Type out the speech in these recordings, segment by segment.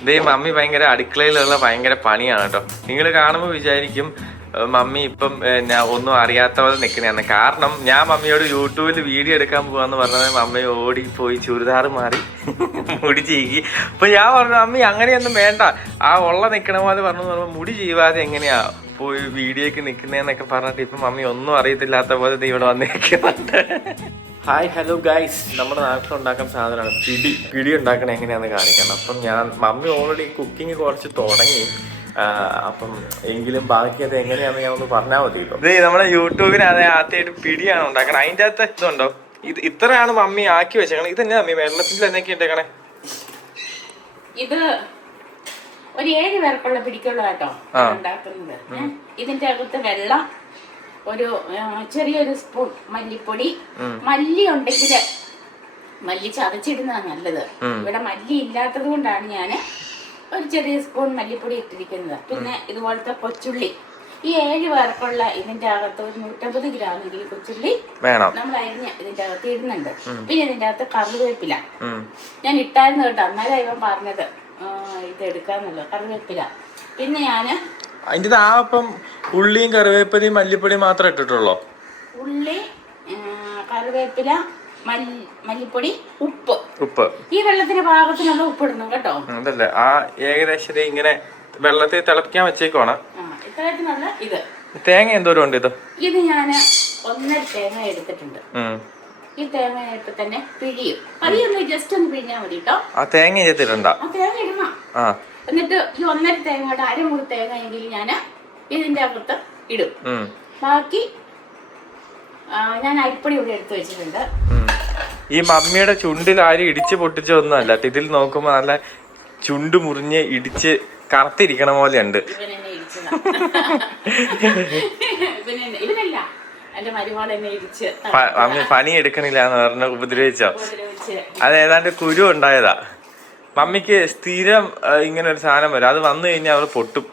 ഇതേ മമ്മി ഭയങ്കര അടുക്കളയിലുള്ള ഭയങ്കര പണിയാണ് കേട്ടോ. നിങ്ങൾ കാണുമ്പോൾ വിചാരിക്കും മമ്മി ഇപ്പം ഞാൻ ഒന്നും അറിയാത്ത പോലെ നിൽക്കുന്നതാണ്. കാരണം ഞാൻ മമ്മിയോട് യൂട്യൂബിൽ വീഡിയോ എടുക്കാൻ പോവാന്ന് പറഞ്ഞത് മമ്മി ഓടിപ്പോയി ചുരിദാർ മാറി മുടി ചെയ്യി. അപ്പൊ ഞാൻ പറഞ്ഞു മമ്മി അങ്ങനെയൊന്നും വേണ്ട, ആ ഉള്ള നിൽക്കണ പോലെ പറഞ്ഞു പറയുമ്പോൾ മുടി ചെയ്യാതെ എങ്ങനെയാ പോയി വീഡിയോക്ക് നിൽക്കുന്നതെന്നൊക്കെ പറഞ്ഞിട്ട് ഇപ്പം മമ്മി ഒന്നും അറിയത്തില്ലാത്ത പോലെ ഇവിടെ വന്ന് നിൽക്കുന്നുണ്ട്. ഹായ് ഹലോ ഗൈസ്, നമ്മുടെ നാട്ടിലുണ്ടാക്കുന്ന സാധനമാണ് പിടി ഉണ്ടാക്കണ എങ്ങനെയാണെന്ന് കാണിക്കണം. അപ്പം മമ്മി ഓൾറെഡി കുക്കിംഗ് കുറച്ച് തുടങ്ങി. അപ്പം എങ്കിലും ബാക്കി അത് എങ്ങനെയാണെന്ന് ഞാൻ ഒന്ന് പറഞ്ഞാൽ മതിയല്ലോ. ഇത് നമ്മുടെ യൂട്യൂബിന് അത് ആദ്യമായിട്ട് പിടിയാണ് ഉണ്ടാക്കണം. അതിൻ്റെ അകത്ത് ഇതുണ്ടോ, ഇത്രയാണ് മമ്മി ആക്കി വെച്ചേക്കണം. ഇതെന്നാ മമ്മി വെള്ളത്തിൽ എന്നൊക്കെ ഇട്ടേക്കണേ? ഇത് ഒരു 7 പേർക്കുള്ള പിടിക്കുള്ള കേട്ടോ ഉണ്ടാക്കുന്നത്. ഇതിന്റെ അകത്ത് വെള്ളം, ഒരു ചെറിയൊരു സ്പൂൺ മല്ലിപ്പൊടി, മല്ലി ഉണ്ടെങ്കിൽ മല്ലി ചതച്ചിടുന്നതാണ് നല്ലത്. ഇവിടെ മല്ലി ഇല്ലാത്തത് കൊണ്ടാണ് ഞാൻ ഒരു ചെറിയ സ്പൂൺ മല്ലിപ്പൊടി ഇട്ടിരിക്കുന്നത്. പിന്നെ ഇതുപോലത്തെ കൊച്ചുള്ളി, ഈ 7 പേർക്കുള്ള ഇതിന്റെ അകത്ത് ഒരു 150 ഗ്രാം കൊച്ചുള്ളി നമ്മൾ അരിഞ്ഞ് ഇതിന്റെ അകത്ത് ഇടുന്നുണ്ട്. പിന്നെ ഇതിന്റെ അകത്ത് കറിവേപ്പില ഞാൻ ഇട്ടായിരുന്നു കേട്ടോ, അന്നേരം ഇവൻ പറഞ്ഞത് ഇത് എടുക്കാന്നുള്ളത്, കറിവേപ്പില. പിന്നെ ഞാന് അതിന്റെ ഉള്ളിയും കറിവേപ്പിലയും മല്ലിപ്പൊടിയും മാത്രമേ ഇട്ടിട്ടുള്ളൂ. ഉള്ളി, കറിവേപ്പില, മല്ലിപ്പൊടി, ഉപ്പ്. ഈ വെള്ളത്തിന് പാകത്തിനുള്ള ഉപ്പ് ഇടണം കേട്ടോ. അതല്ലേ ആ ഏകദേശം ഇങ്ങനെ വെള്ളത്തിൽ തിളപ്പിക്കാൻ വെച്ചേക്കോണ. ഇത്തരത്തിനുള്ള ഇത് തേങ്ങ എന്തോരം ഉണ്ട്? ഇത് ഞാൻ 1.5 തേങ്ങ എടുത്തിട്ടുണ്ട്. ഈ തേങ്ങ ഇപ്പൊ തന്നെ പിഴിയും. പതിയൊന്ന് ജസ്റ്റ് ഒന്ന് പിഴിഞ്ഞാൽ മതി കേട്ടോ. ആ തേങ്ങ ചെയ്തിട്ടുണ്ടോ? ആ തേങ്ങ ഇടണം. എന്നിട്ട് ഈ 1.5 തേങ്ങയുടെ അരമുറി തേങ്ങ എങ്കിൽ ഞാൻ ഇതിന്റെ അകത്ത് ഇടും. ബാക്കി ഞാൻ അരിപ്പൊടി ഇവിടെ എടുത്തു വെച്ചിട്ടുണ്ട്. ഈ മമ്മിയുടെ ചുണ്ടിൽ ആരും ഇടിച്ച് പൊട്ടിച്ചൊന്നുമല്ല. ഇതിൽ നോക്കുമ്പോ നല്ല ചുണ്ട് മുറിഞ്ഞ് ഇടിച്ച് കറുത്തിരിക്കണ പോലെ ഉണ്ട്. ഇവനല്ല, എന്റെ മരുമോൾ എന്നെ ഇടിച്ച് മമ്മി പണി എടുക്കണില്ല എന്ന് പറഞ്ഞ ഉപദ്രവിച്ചോ? അത് ഏതാണ്ട് കുരു ഉണ്ടായതാ. മമ്മിക്ക് സ്ഥിരം ഇങ്ങനെ ഒരു സാധനം വരും, അത് വന്നു കഴിഞ്ഞാൽ അവൾ പൊട്ടും.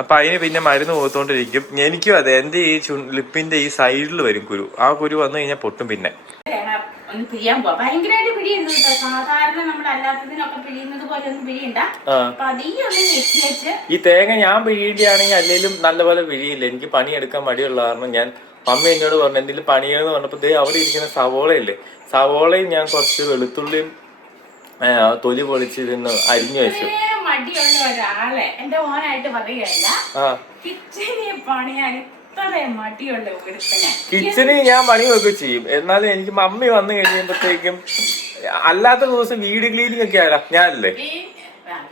അപ്പൊ അതിന് പിന്നെ മരുന്ന് പോത്തോണ്ടിരിക്കും. എനിക്കും അതെ, എന്റെ ഈ ലിപ്പിന്റെ ഈ സൈഡിൽ വരും കുരു. ആ കുരു വന്നു കഴിഞ്ഞാൽ പൊട്ടും. പിന്നെ ഒന്ന് പിഴിയാൻ പോവാ. ഭയങ്കരമായിട്ട് പിഴിയുന്നു കേട്ടോ. സാധാരണ നമ്മൾ അല്ലാത്തതിനൊക്കെ പിഴിയുന്നത് പോലെ ഒന്നും പിഴിയണ്ട. ഈ തേങ്ങ ഞാൻ പിഴിയുകയാണെങ്കിൽ അല്ലെങ്കിലും നല്ലപോലെ പിഴിയില്ല. എനിക്ക് പണിയെടുക്കാൻ മടിയുള്ള കാരണം ഞാൻ മമ്മി എന്നോട് പറഞ്ഞു എന്തെങ്കിലും പണിയെന്ന് പറഞ്ഞപ്പോ അവിടെ ഇരിക്കുന്ന സവോളയില്ലേ, സവോളയും ഞാൻ കുറച്ച് വെളുത്തുള്ളിയും തൊലി പൊളിച്ച് ഇതിന്ന് അരിഞ്ഞു വെച്ചു. മടിയുള്ള ഒരാളെ എന്റെ ഓനായിട്ട് പറയുകയല്ല, കിച്ചണിൽ പണിയാൻ കിച്ചണിൽ ഞാൻ പണി വെക്കുക ചെയ്യും. എന്നാലും എനിക്ക് മമ്മി വന്നു കഴിയുമ്പോഴത്തേക്കും അല്ലാത്ത ദിവസം വീട് ക്ലീനിങ് ഒക്കെ ആയാലും ഞാനല്ലേ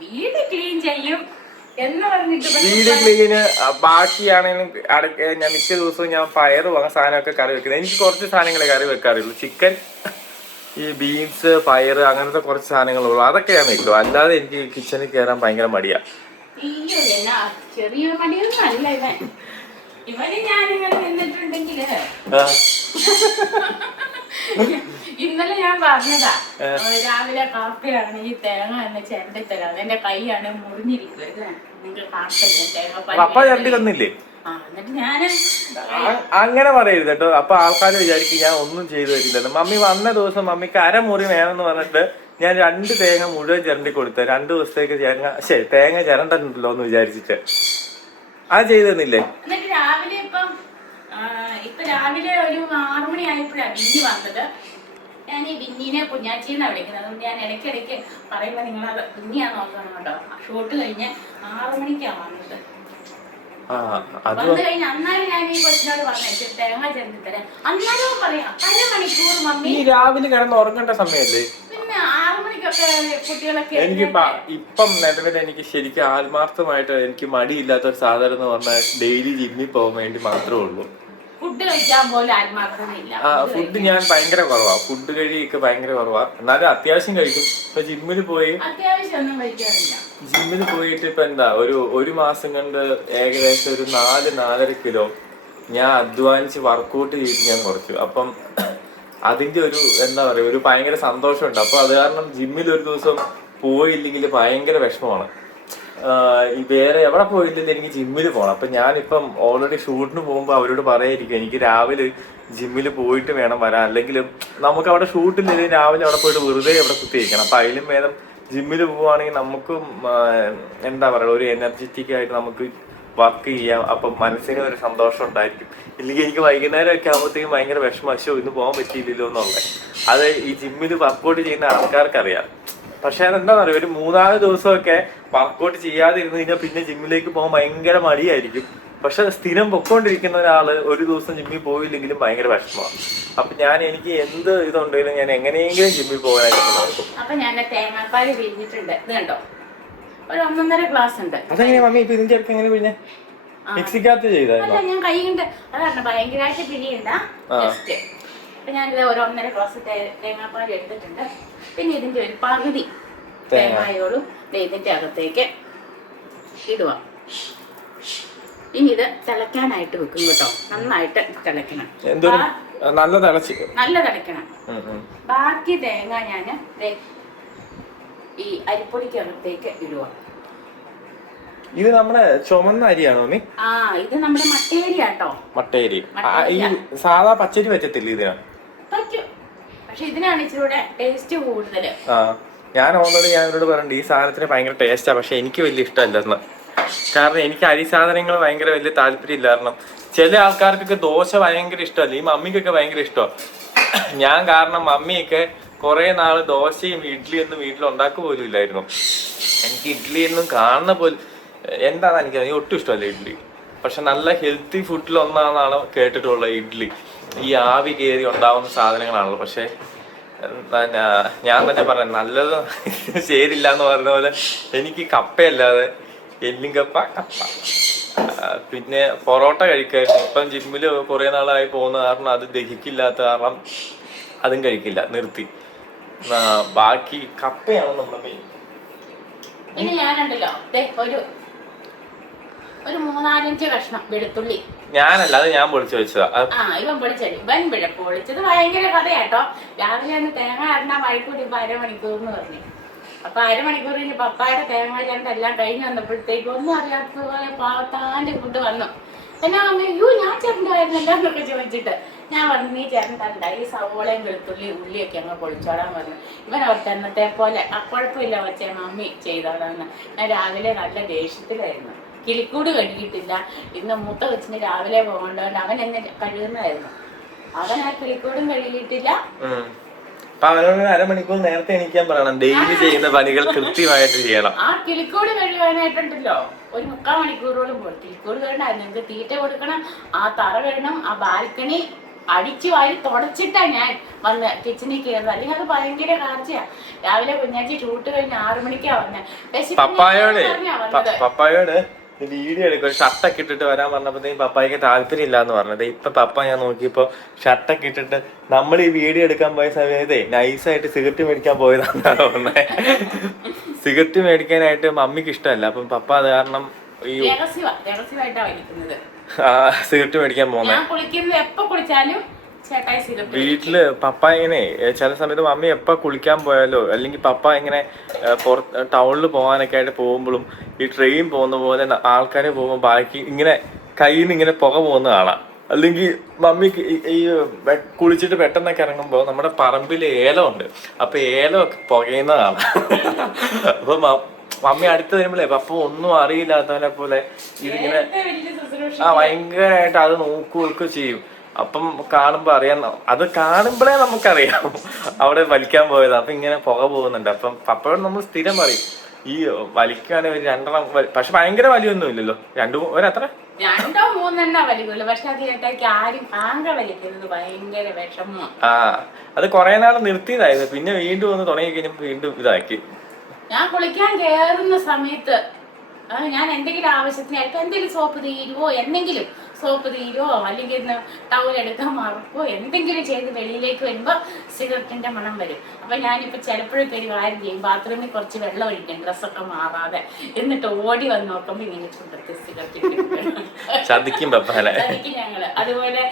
വീട് ക്ലീൻ ചെയ്യും. വീട് ക്ലീന് ബാക്കിയാണെങ്കിലും ഞാൻ മിക്ക ദിവസവും ഞാൻ പയറ് വാങ്ങുന്ന സാധനമൊക്കെ കറി വെക്കുന്നത്. എനിക്ക് കുറച്ച് സാധനങ്ങളെ കറി വെക്കാറുള്ളൂ. ചിക്കൻ, ഈ ബീൻസ്, പയറ്, അങ്ങനത്തെ കുറച്ച് സാധനങ്ങളുള്ളൂ. അതൊക്കെ ഞാൻ വെക്കും. അല്ലാതെ എനിക്ക് കിച്ചണിൽ കയറാൻ ഭയങ്കര മടിയാ. ചെറിയ മടിയൊന്നും അല്ല ഇവൻ. ഇവന് ഞാനിങ്ങനെ നിന്നിട്ടുണ്ടെങ്കില് ഇന്നലെ ഞാൻ പറഞ്ഞതാ, രാവിലെ കാപ്പിയാണ് ഈ തേങ്ങ എന്ന് ചേണ്ടി തരാം. എന്റെ കൈയാണ് മുറിഞ്ഞിരിക്കുന്നത്. നിങ്ങൾക്ക് കാണില്ലേ തേങ്ങ? അങ്ങനെ പറയരുത് കേട്ടോ. അപ്പൊ ആൾക്കാർ വിചാരിക്കും ഞാൻ ഒന്നും ചെയ്തു തരില്ലെന്ന്. മമ്മി വന്ന ദിവസം മമ്മിക്ക് അരമുറി വേണമെന്ന് പറഞ്ഞിട്ട് ഞാൻ 2 തേങ്ങ മുഴുവൻ ചിരണ്ടി കൊടുത്ത. 2 ദിവസത്തേക്ക് തേങ്ങ ചിരണ്ടല്ലോ എന്ന് വിചാരിച്ചിട്ട് അത് ചെയ്തു തന്നില്ലേ? എന്നിട്ട് രാവിലെ ഇപ്പൊ രാവിലെ ഒരു 6 മണി ആയപ്പോഴാണ് ബിന്നി വന്നത്. ഞാൻ ഈ ബിന്നിനെ കുഞ്ഞാച്ചിന്നാ വിളിക്കുന്നത്. അതുകൊണ്ട് ഞാൻ ഇടയ്ക്കിടയ്ക്ക് പറയുമ്പോ നിങ്ങളത് ബിന്നിയാ നോക്കണം കേട്ടോ. ഷൂട്ട് കഴിഞ്ഞ് 6 മണിക്കാണ് വന്നത്. വന്നു കഴിഞ്ഞ അന്നാലും ഞാൻ ഈ കൊച്ചിനോട് പറഞ്ഞു തേങ്ങ ചേർത്ത് തരാം. അന്നാലും പറയാം 1/2 മണിക്കൂർ മമ്മി. രാവിലെ കിടന്ന് ഉറങ്ങേണ്ട സമയല്ലേ? പിന്നെ 6 മണിക്കൊക്കെ കുട്ടികളൊക്കെ. ഇപ്പം നിലവിൽ എനിക്ക് ശരിക്കും ആത്മാർത്ഥമായിട്ട് എനിക്ക് മടിയില്ലാത്ത ഒരു സാധനം എന്ന് പറഞ്ഞാൽ ഡെയിലി ജിമ്മിൽ പോകാൻ വേണ്ടി മാത്രമേ ഉള്ളൂ. ഫുഡ് കഴിക്കാൻ പോലെ ആത്മാർത്ഥമില്ല. ഫുഡ് ഞാൻ ഭയങ്കര കുറവാ. ഫുഡ് കഴിയൊക്കെ ഭയങ്കര കുറവാ. എന്നാലും അത്യാവശ്യം കഴിക്കും. ഇപ്പൊ ജിമ്മിൽ പോയി ഇപ്പൊ എന്താ ഒരു മാസം കൊണ്ട് ഏകദേശം ഒരു 4-4.5 കിലോ ഞാൻ അധ്വാനിച്ച് വർക്കൗട്ട് ചെയ്തിട്ട് ഞാൻ കുറച്ചു. അപ്പം അതിന്റെ ഒരു എന്താ പറയാ ഒരു ഭയങ്കര സന്തോഷമുണ്ട്. അപ്പൊ അത് കാരണം ജിമ്മിൽ ഒരു ദിവസം പോയില്ലെങ്കിൽ ഭയങ്കര വിഷമമാണ്. വേറെ എവിടെ പോയില്ലെങ്കിൽ എനിക്ക് ജിമ്മിൽ പോകണം. അപ്പൊ ഞാനിപ്പം ഓൾറെഡി ഷൂട്ടിന് പോകുമ്പോൾ അവരോട് പറയായിരിക്കും എനിക്ക് രാവിലെ ജിമ്മിൽ പോയിട്ട് വേണം വരാൻ. അല്ലെങ്കിലും നമുക്ക് അവിടെ ഷൂട്ടില്ലെങ്കിൽ രാവിലെ അവിടെ പോയിട്ട് വെറുതെ അവിടെ കുത്തിയിരിക്കണം. അപ്പൊ അതിലും ഭേദം ജിമ്മിൽ പോവുകയാണെങ്കിൽ നമുക്ക് എന്താ പറയുക ഒരു എനർജറ്റിക് ആയിട്ട് നമുക്ക് വർക്ക് ചെയ്യാം. അപ്പം മനസ്സിന് ഒരു സന്തോഷം ഉണ്ടായിരിക്കും. ഇല്ലെങ്കിൽ എനിക്ക് വൈകുന്നേരം ഒക്കെ ആകുമ്പോഴത്തേക്കും ഭയങ്കര വിഷമശോ ഇന്ന് പോകാൻ പറ്റിയില്ലല്ലോ എന്നുള്ളത്. അത് ഈ ജിമ്മിൽ വർക്കൗട്ട് ചെയ്യുന്ന ആൾക്കാർക്കറിയാം. പക്ഷെ അതെന്താ പറയുക, ഒരു 3-4 ദിവസമൊക്കെ വർക്കൗട്ട് ചെയ്യാതെ ഇരുന്ന് കഴിഞ്ഞാൽ പിന്നെ ജിമ്മിലേക്ക് പോകാൻ ഭയങ്കര മടിയായിരിക്കും. പക്ഷെ സ്ഥിരം പൊക്കോണ്ടിരിക്കുന്ന ഒരാള് ഒരു ദിവസം ജിമ്മിൽ പോയില്ലെങ്കിലും ഭയങ്കര വിഷമമാണ്. അപ്പൊ എനിക്ക് എന്ത് ഇതുണ്ടെങ്കിലും ഞാൻ എങ്ങനെയെങ്കിലും ജിമ്മിൽ പോകാനായിട്ട് നോക്കും. അപ്പൊ ഞാൻ തേങ്ങാപ്പാൽ പിഴിഞ്ഞിട്ടുണ്ട്. ഇത് കണ്ടോ, ഒരു 1.5 ഗ്ലാസ് ഉണ്ട്. അതെങ്ങനെയാ മമ്മി ഇപ്പൊ ഇതിന്റെ അടുത്ത് എങ്ങനെ പിഴിഞ്ഞ? മിക്സിക്കകത്ത് ചെയ്തായിരുന്നോ? ഞാൻ കൈ കൊണ്ട് അതാണ് ഭയങ്കരമായിട്ട് പിഴിയണ്ട. അപ്പൊ ഞാനിത് ഒരു 1.5 ഗ്ലാസ് തേങ്ങാപ്പാൽ എടുത്തിട്ടുണ്ട്. പിന്നെ ഇതിന്റെ ഒരു പകുതി തേങ്ങായോടും ഇതിന്റെ അകത്തേക്ക് ഇടുക. ഇനി ഇത് തിളയ്ക്കാനായിട്ട് വെക്കും കേട്ടോ. നന്നായിട്ട് തിളയ്ക്കണം, നല്ല തിളയ്ക്കണം. ബാക്കി തേങ്ങ ഞാൻ ഈ അരിപ്പൊടിക്കകത്തേക്ക് ഇടുക. ഇത് നമ്മുടെ ചുമന്ന അരിയാണോ നീ? ഇത് നമ്മുടെ മട്ടേരി ആട്ടോ. മട്ടേരി ഈ സാധാ പച്ചരി പറ്റത്തില്ല ഇതിനാ? പറ്റും, പക്ഷെ ഇതിനാണ് ഇച്ചിരി ടേസ്റ്റ് കൂടുതൽ. ഞാൻ ഓൾറെഡി ഞാനോട് പറഞ്ഞിട്ട് ഈ സാധനത്തിന് ഭയങ്കര ടേസ്റ്റാ, പക്ഷെ എനിക്ക് വലിയ ഇഷ്ടമല്ലെന്ന്. കാരണം എനിക്ക് അരി സാധനങ്ങൾ ഭയങ്കര വലിയ താല്പര്യം ഇല്ല. കാരണം ചില ആൾക്കാർക്കൊക്കെ ദോശ ഭയങ്കര ഇഷ്ടമല്ല. ഈ മമ്മിക്കൊക്കെ ഭയങ്കര ഇഷ്ടമാണ്. ഞാൻ കാരണം മമ്മിയൊക്കെ കുറെ നാള് ദോശയും ഇഡ്ഡലിയൊന്നും വീട്ടിൽ ഉണ്ടാക്കുക പോലും ഇല്ലായിരുന്നു. എനിക്ക് ഇഡ്ഡലിയൊന്നും കാണുന്ന പോലും എന്താണെന്ന് എനിക്ക് ഒട്ടും ഇഷ്ടമല്ല ഇഡ്ഡലി. പക്ഷെ നല്ല ഹെൽത്തി ഫുഡിൽ ഒന്നാണെന്നാണ് കേട്ടിട്ടുള്ളത് ഇഡ്ഡലി. ഈ ആവി കയറി ഉണ്ടാവുന്ന സാധനങ്ങളാണല്ലോ. പക്ഷെ ഞാൻ തന്നെ പറയാം, നല്ലത് ശരിയില്ല എന്ന് പറഞ്ഞ പോലെ എനിക്ക് കപ്പയല്ലാതെ എല്ലും കപ്പ പിന്നെ പൊറോട്ട കഴിക്കായിരുന്നു. ഇപ്പം ജിമ്മിൽ കുറെ നാളായി പോകുന്ന കാരണം അത് ദഹിക്കില്ലാത്ത കാരണം അതും കഴിക്കില്ല, നിർത്തി. ബാക്കി കപ്പയാണ് നമ്മുടെ മെയിൻ. പിന്നെ ഞാനുണ്ടല്ലോ ഒരു 3-4 കഷ്ണം വെളുത്തുള്ളി. ഞാനല്ല, അത് ഞാൻ പൊളിച്ചു വെച്ചതാ. ഇവൻ പൊളിച്ചത് ഭയങ്കര കഥയാട്ടോ. രാവിലെ ഒന്ന് തേങ്ങ അരണ്ടാ മണിക്കൂർ, ഇപ്പൊ 1/2 മണിക്കൂർന്ന് പറഞ്ഞു. അപ്പൊ 1/2 മണിക്കൂർ കഴിഞ്ഞ് പപ്പായുടെ തേങ്ങ ചേർന്നെല്ലാം കഴിഞ്ഞ് വന്നപ്പോഴത്തേക്ക് ഒന്നും അറിയാത്തതുപോലെ പാത്താന്റെ ഫുഡ് വന്നു. എന്നാ അമ്മ ഞാൻ ചേർണ്ടായിരുന്നല്ലോ എന്നൊക്കെ ചോദിച്ചിട്ട് ഞാൻ പറഞ്ഞു, നീ ചേർന്നണ്ട, ഈ സവോളയും വെളുത്തുള്ളി ഉള്ളിയൊക്കെ അങ്ങ് പൊളിച്ചോടാൻ പറഞ്ഞു. ഇവൻ അവർക്ക് എന്നത്തെ പോലെ കുഴപ്പമില്ല വച്ചേ മമ്മി ചെയ്തോളാന്ന്. ഞാൻ രാവിലെ നല്ല ദേഷ്യത്തിലായിരുന്നു. കിളിക്കൂട് കഴുകിയിട്ടില്ല. ഇന്ന് മൂത്ത കൊച്ചിന് രാവിലെ പോകേണ്ടതുകൊണ്ട് അവൻ എന്നെ കഴുകുന്നതായിരുന്നു. അവൻ ആ കിളിക്കൂടും കഴുകിയിട്ടില്ല. അവനോട് 1/2 മണിക്കൂർ നേരത്തെ എണീക്കാൻ പറയണം. ഡെയിലി ചെയ്യുന്ന പണികൾ കൃത്യമായിട്ട് ചെയ്യണം. ആ കിളിക്കൂട് കഴുകാനായിട്ടുണ്ടല്ലോ ഒരു 3/4 മണിക്കൂറോളം പോയി. കിളിക്കൂട് കഴുകണം, നിങ്ങൾക്ക് തീറ്റ കൊടുക്കണം, ആ തറ കഴുകണം, ആ ബാൽക്കണി അടിച്ചു വാരി തുടച്ചിട്ടാ ഞാൻ വന്ന് കിച്ചണിൽ കയറുന്നത്. അല്ലെങ്കിൽ അത് ഭയങ്കര കാർച്ചയാ. രാവിലെ കുഞ്ഞാച്ചി ഷൂട്ട് കഴിഞ്ഞ് 6 മണിക്കാ വന്നത്. പപ്പായോട് വീഡിയോ എടുക്കും, ഷർട്ടൊക്കെ ഇട്ടിട്ട് വരാൻ പറഞ്ഞപ്പോഴത്തേക്കും പപ്പായ്ക്ക് താല്പര്യം ഇല്ലാന്ന് പറഞ്ഞത്. ഇപ്പൊ പപ്പ ഞാൻ നോക്കിയപ്പോ ഷർട്ടൊക്കെ ഇട്ടിട്ട് നമ്മൾ ഈ വീഡിയോ എടുക്കാൻ പോയ സമയത്തേ നൈസായിട്ട് സിഗരറ്റ് മേടിക്കാൻ പോയതാണെന്നാണ് പറഞ്ഞത്. സിഗരറ്റ് മേടിക്കാനായിട്ട് മമ്മിക്ക് ഇഷ്ടമല്ല. അപ്പം പപ്പ അത് കാരണം ഈ സിഗരറ്റ് മേടിക്കാൻ പോകുന്നത്. വീട്ടില് പപ്പ ഇങ്ങനെ ചില സമയത്ത് മമ്മി എപ്പോ കുളിക്കാൻ പോയാലോ അല്ലെങ്കിൽ പപ്പ ഇങ്ങനെ ടൗണിൽ പോകാനൊക്കെ ആയിട്ട് പോകുമ്പോഴും ഈ ട്രെയിൻ പോകുന്ന പോലെ ആൾക്കാരെ പോകുമ്പോൾ ബാക്കി ഇങ്ങനെ കയ്യിൽ നിന്ന് ഇങ്ങനെ പുക പോകുന്ന കാണാം. അല്ലെങ്കിൽ മമ്മിക്ക് ഈ കുളിച്ചിട്ട് പെട്ടെന്നൊക്കെ ഇറങ്ങുമ്പോൾ നമ്മുടെ പറമ്പിൽ ഏലമുണ്ട്, അപ്പൊ ഏലമൊക്കെ പുകയുന്ന കാണാം. അപ്പൊ മമ്മി അടുത്ത് വരുമ്പോഴേ പപ്പ ഒന്നും അറിയില്ലാത്തവനെ പോലെ ഇതിങ്ങനെ ഭയങ്കരമായിട്ട് അത് നോക്കുകയൊക്കെ ചെയ്യും. അപ്പം കാണുമ്പോ അറിയാം, അത് കാണുമ്പോഴേ നമുക്കറിയാം അവിടെ വലിക്കാൻ പോയത്. അപ്പൊ ഇങ്ങനെ പുക പോകുന്നുണ്ട്. അപ്പം പപ്പയോട് നമ്മൾ സ്ഥിരം പറയും ഈ വലിക്കുകയാണെങ്കിൽ ഒരു 2 പക്ഷെ ഭയങ്കര വലിയൊന്നും ഇല്ലല്ലോ, 2-3 2-3 വലിക്കുള്ളൂ. പക്ഷെ അത് കേട്ടാക്കി ആരും പാങ്ക വലിക്കുന്നത് ഭയങ്കര വിഷമം. അത് കുറെ നാൾ നിർത്തിയതായിരുന്നു, പിന്നെ വീണ്ടും ഒന്ന് തുടങ്ങി കഴിഞ്ഞപ്പോ വീണ്ടും ഇതാക്കി. ഞാൻ കുളിക്കാൻ കയറുന്ന സമയത്ത് ഞാൻ എന്തെങ്കിലും ആവശ്യത്തിന് എന്തെങ്കിലും സോപ്പ് തീരുവോ, എന്തെങ്കിലും സോപ്പ് തീരുവോ അല്ലെങ്കിൽ ടവൽ എടുക്കാൻ മറക്കോ എന്തെങ്കിലും ചെയ്ത് വെളിയിലേക്ക് വരുമ്പോൾ സിഗരറ്റിന്റെ മണം വരും. അപ്പൊ ഞാനിപ്പോ ചിലപ്പോഴൊക്കെ ഒരു കാര്യം ചെയ്യും, ബാത്റൂമിൽ കുറച്ച് വെള്ളം ഒഴിക്കും ഡ്രസ്സൊക്കെ മാറാതെ, എന്നിട്ട് ഓടി വന്ന് നോക്കുമ്പോ ഇങ്ങനെ ചുണ്ടത്ത് സിഗരറ്റ് ചതിക്കും ഞങ്ങള്. അതുപോലെ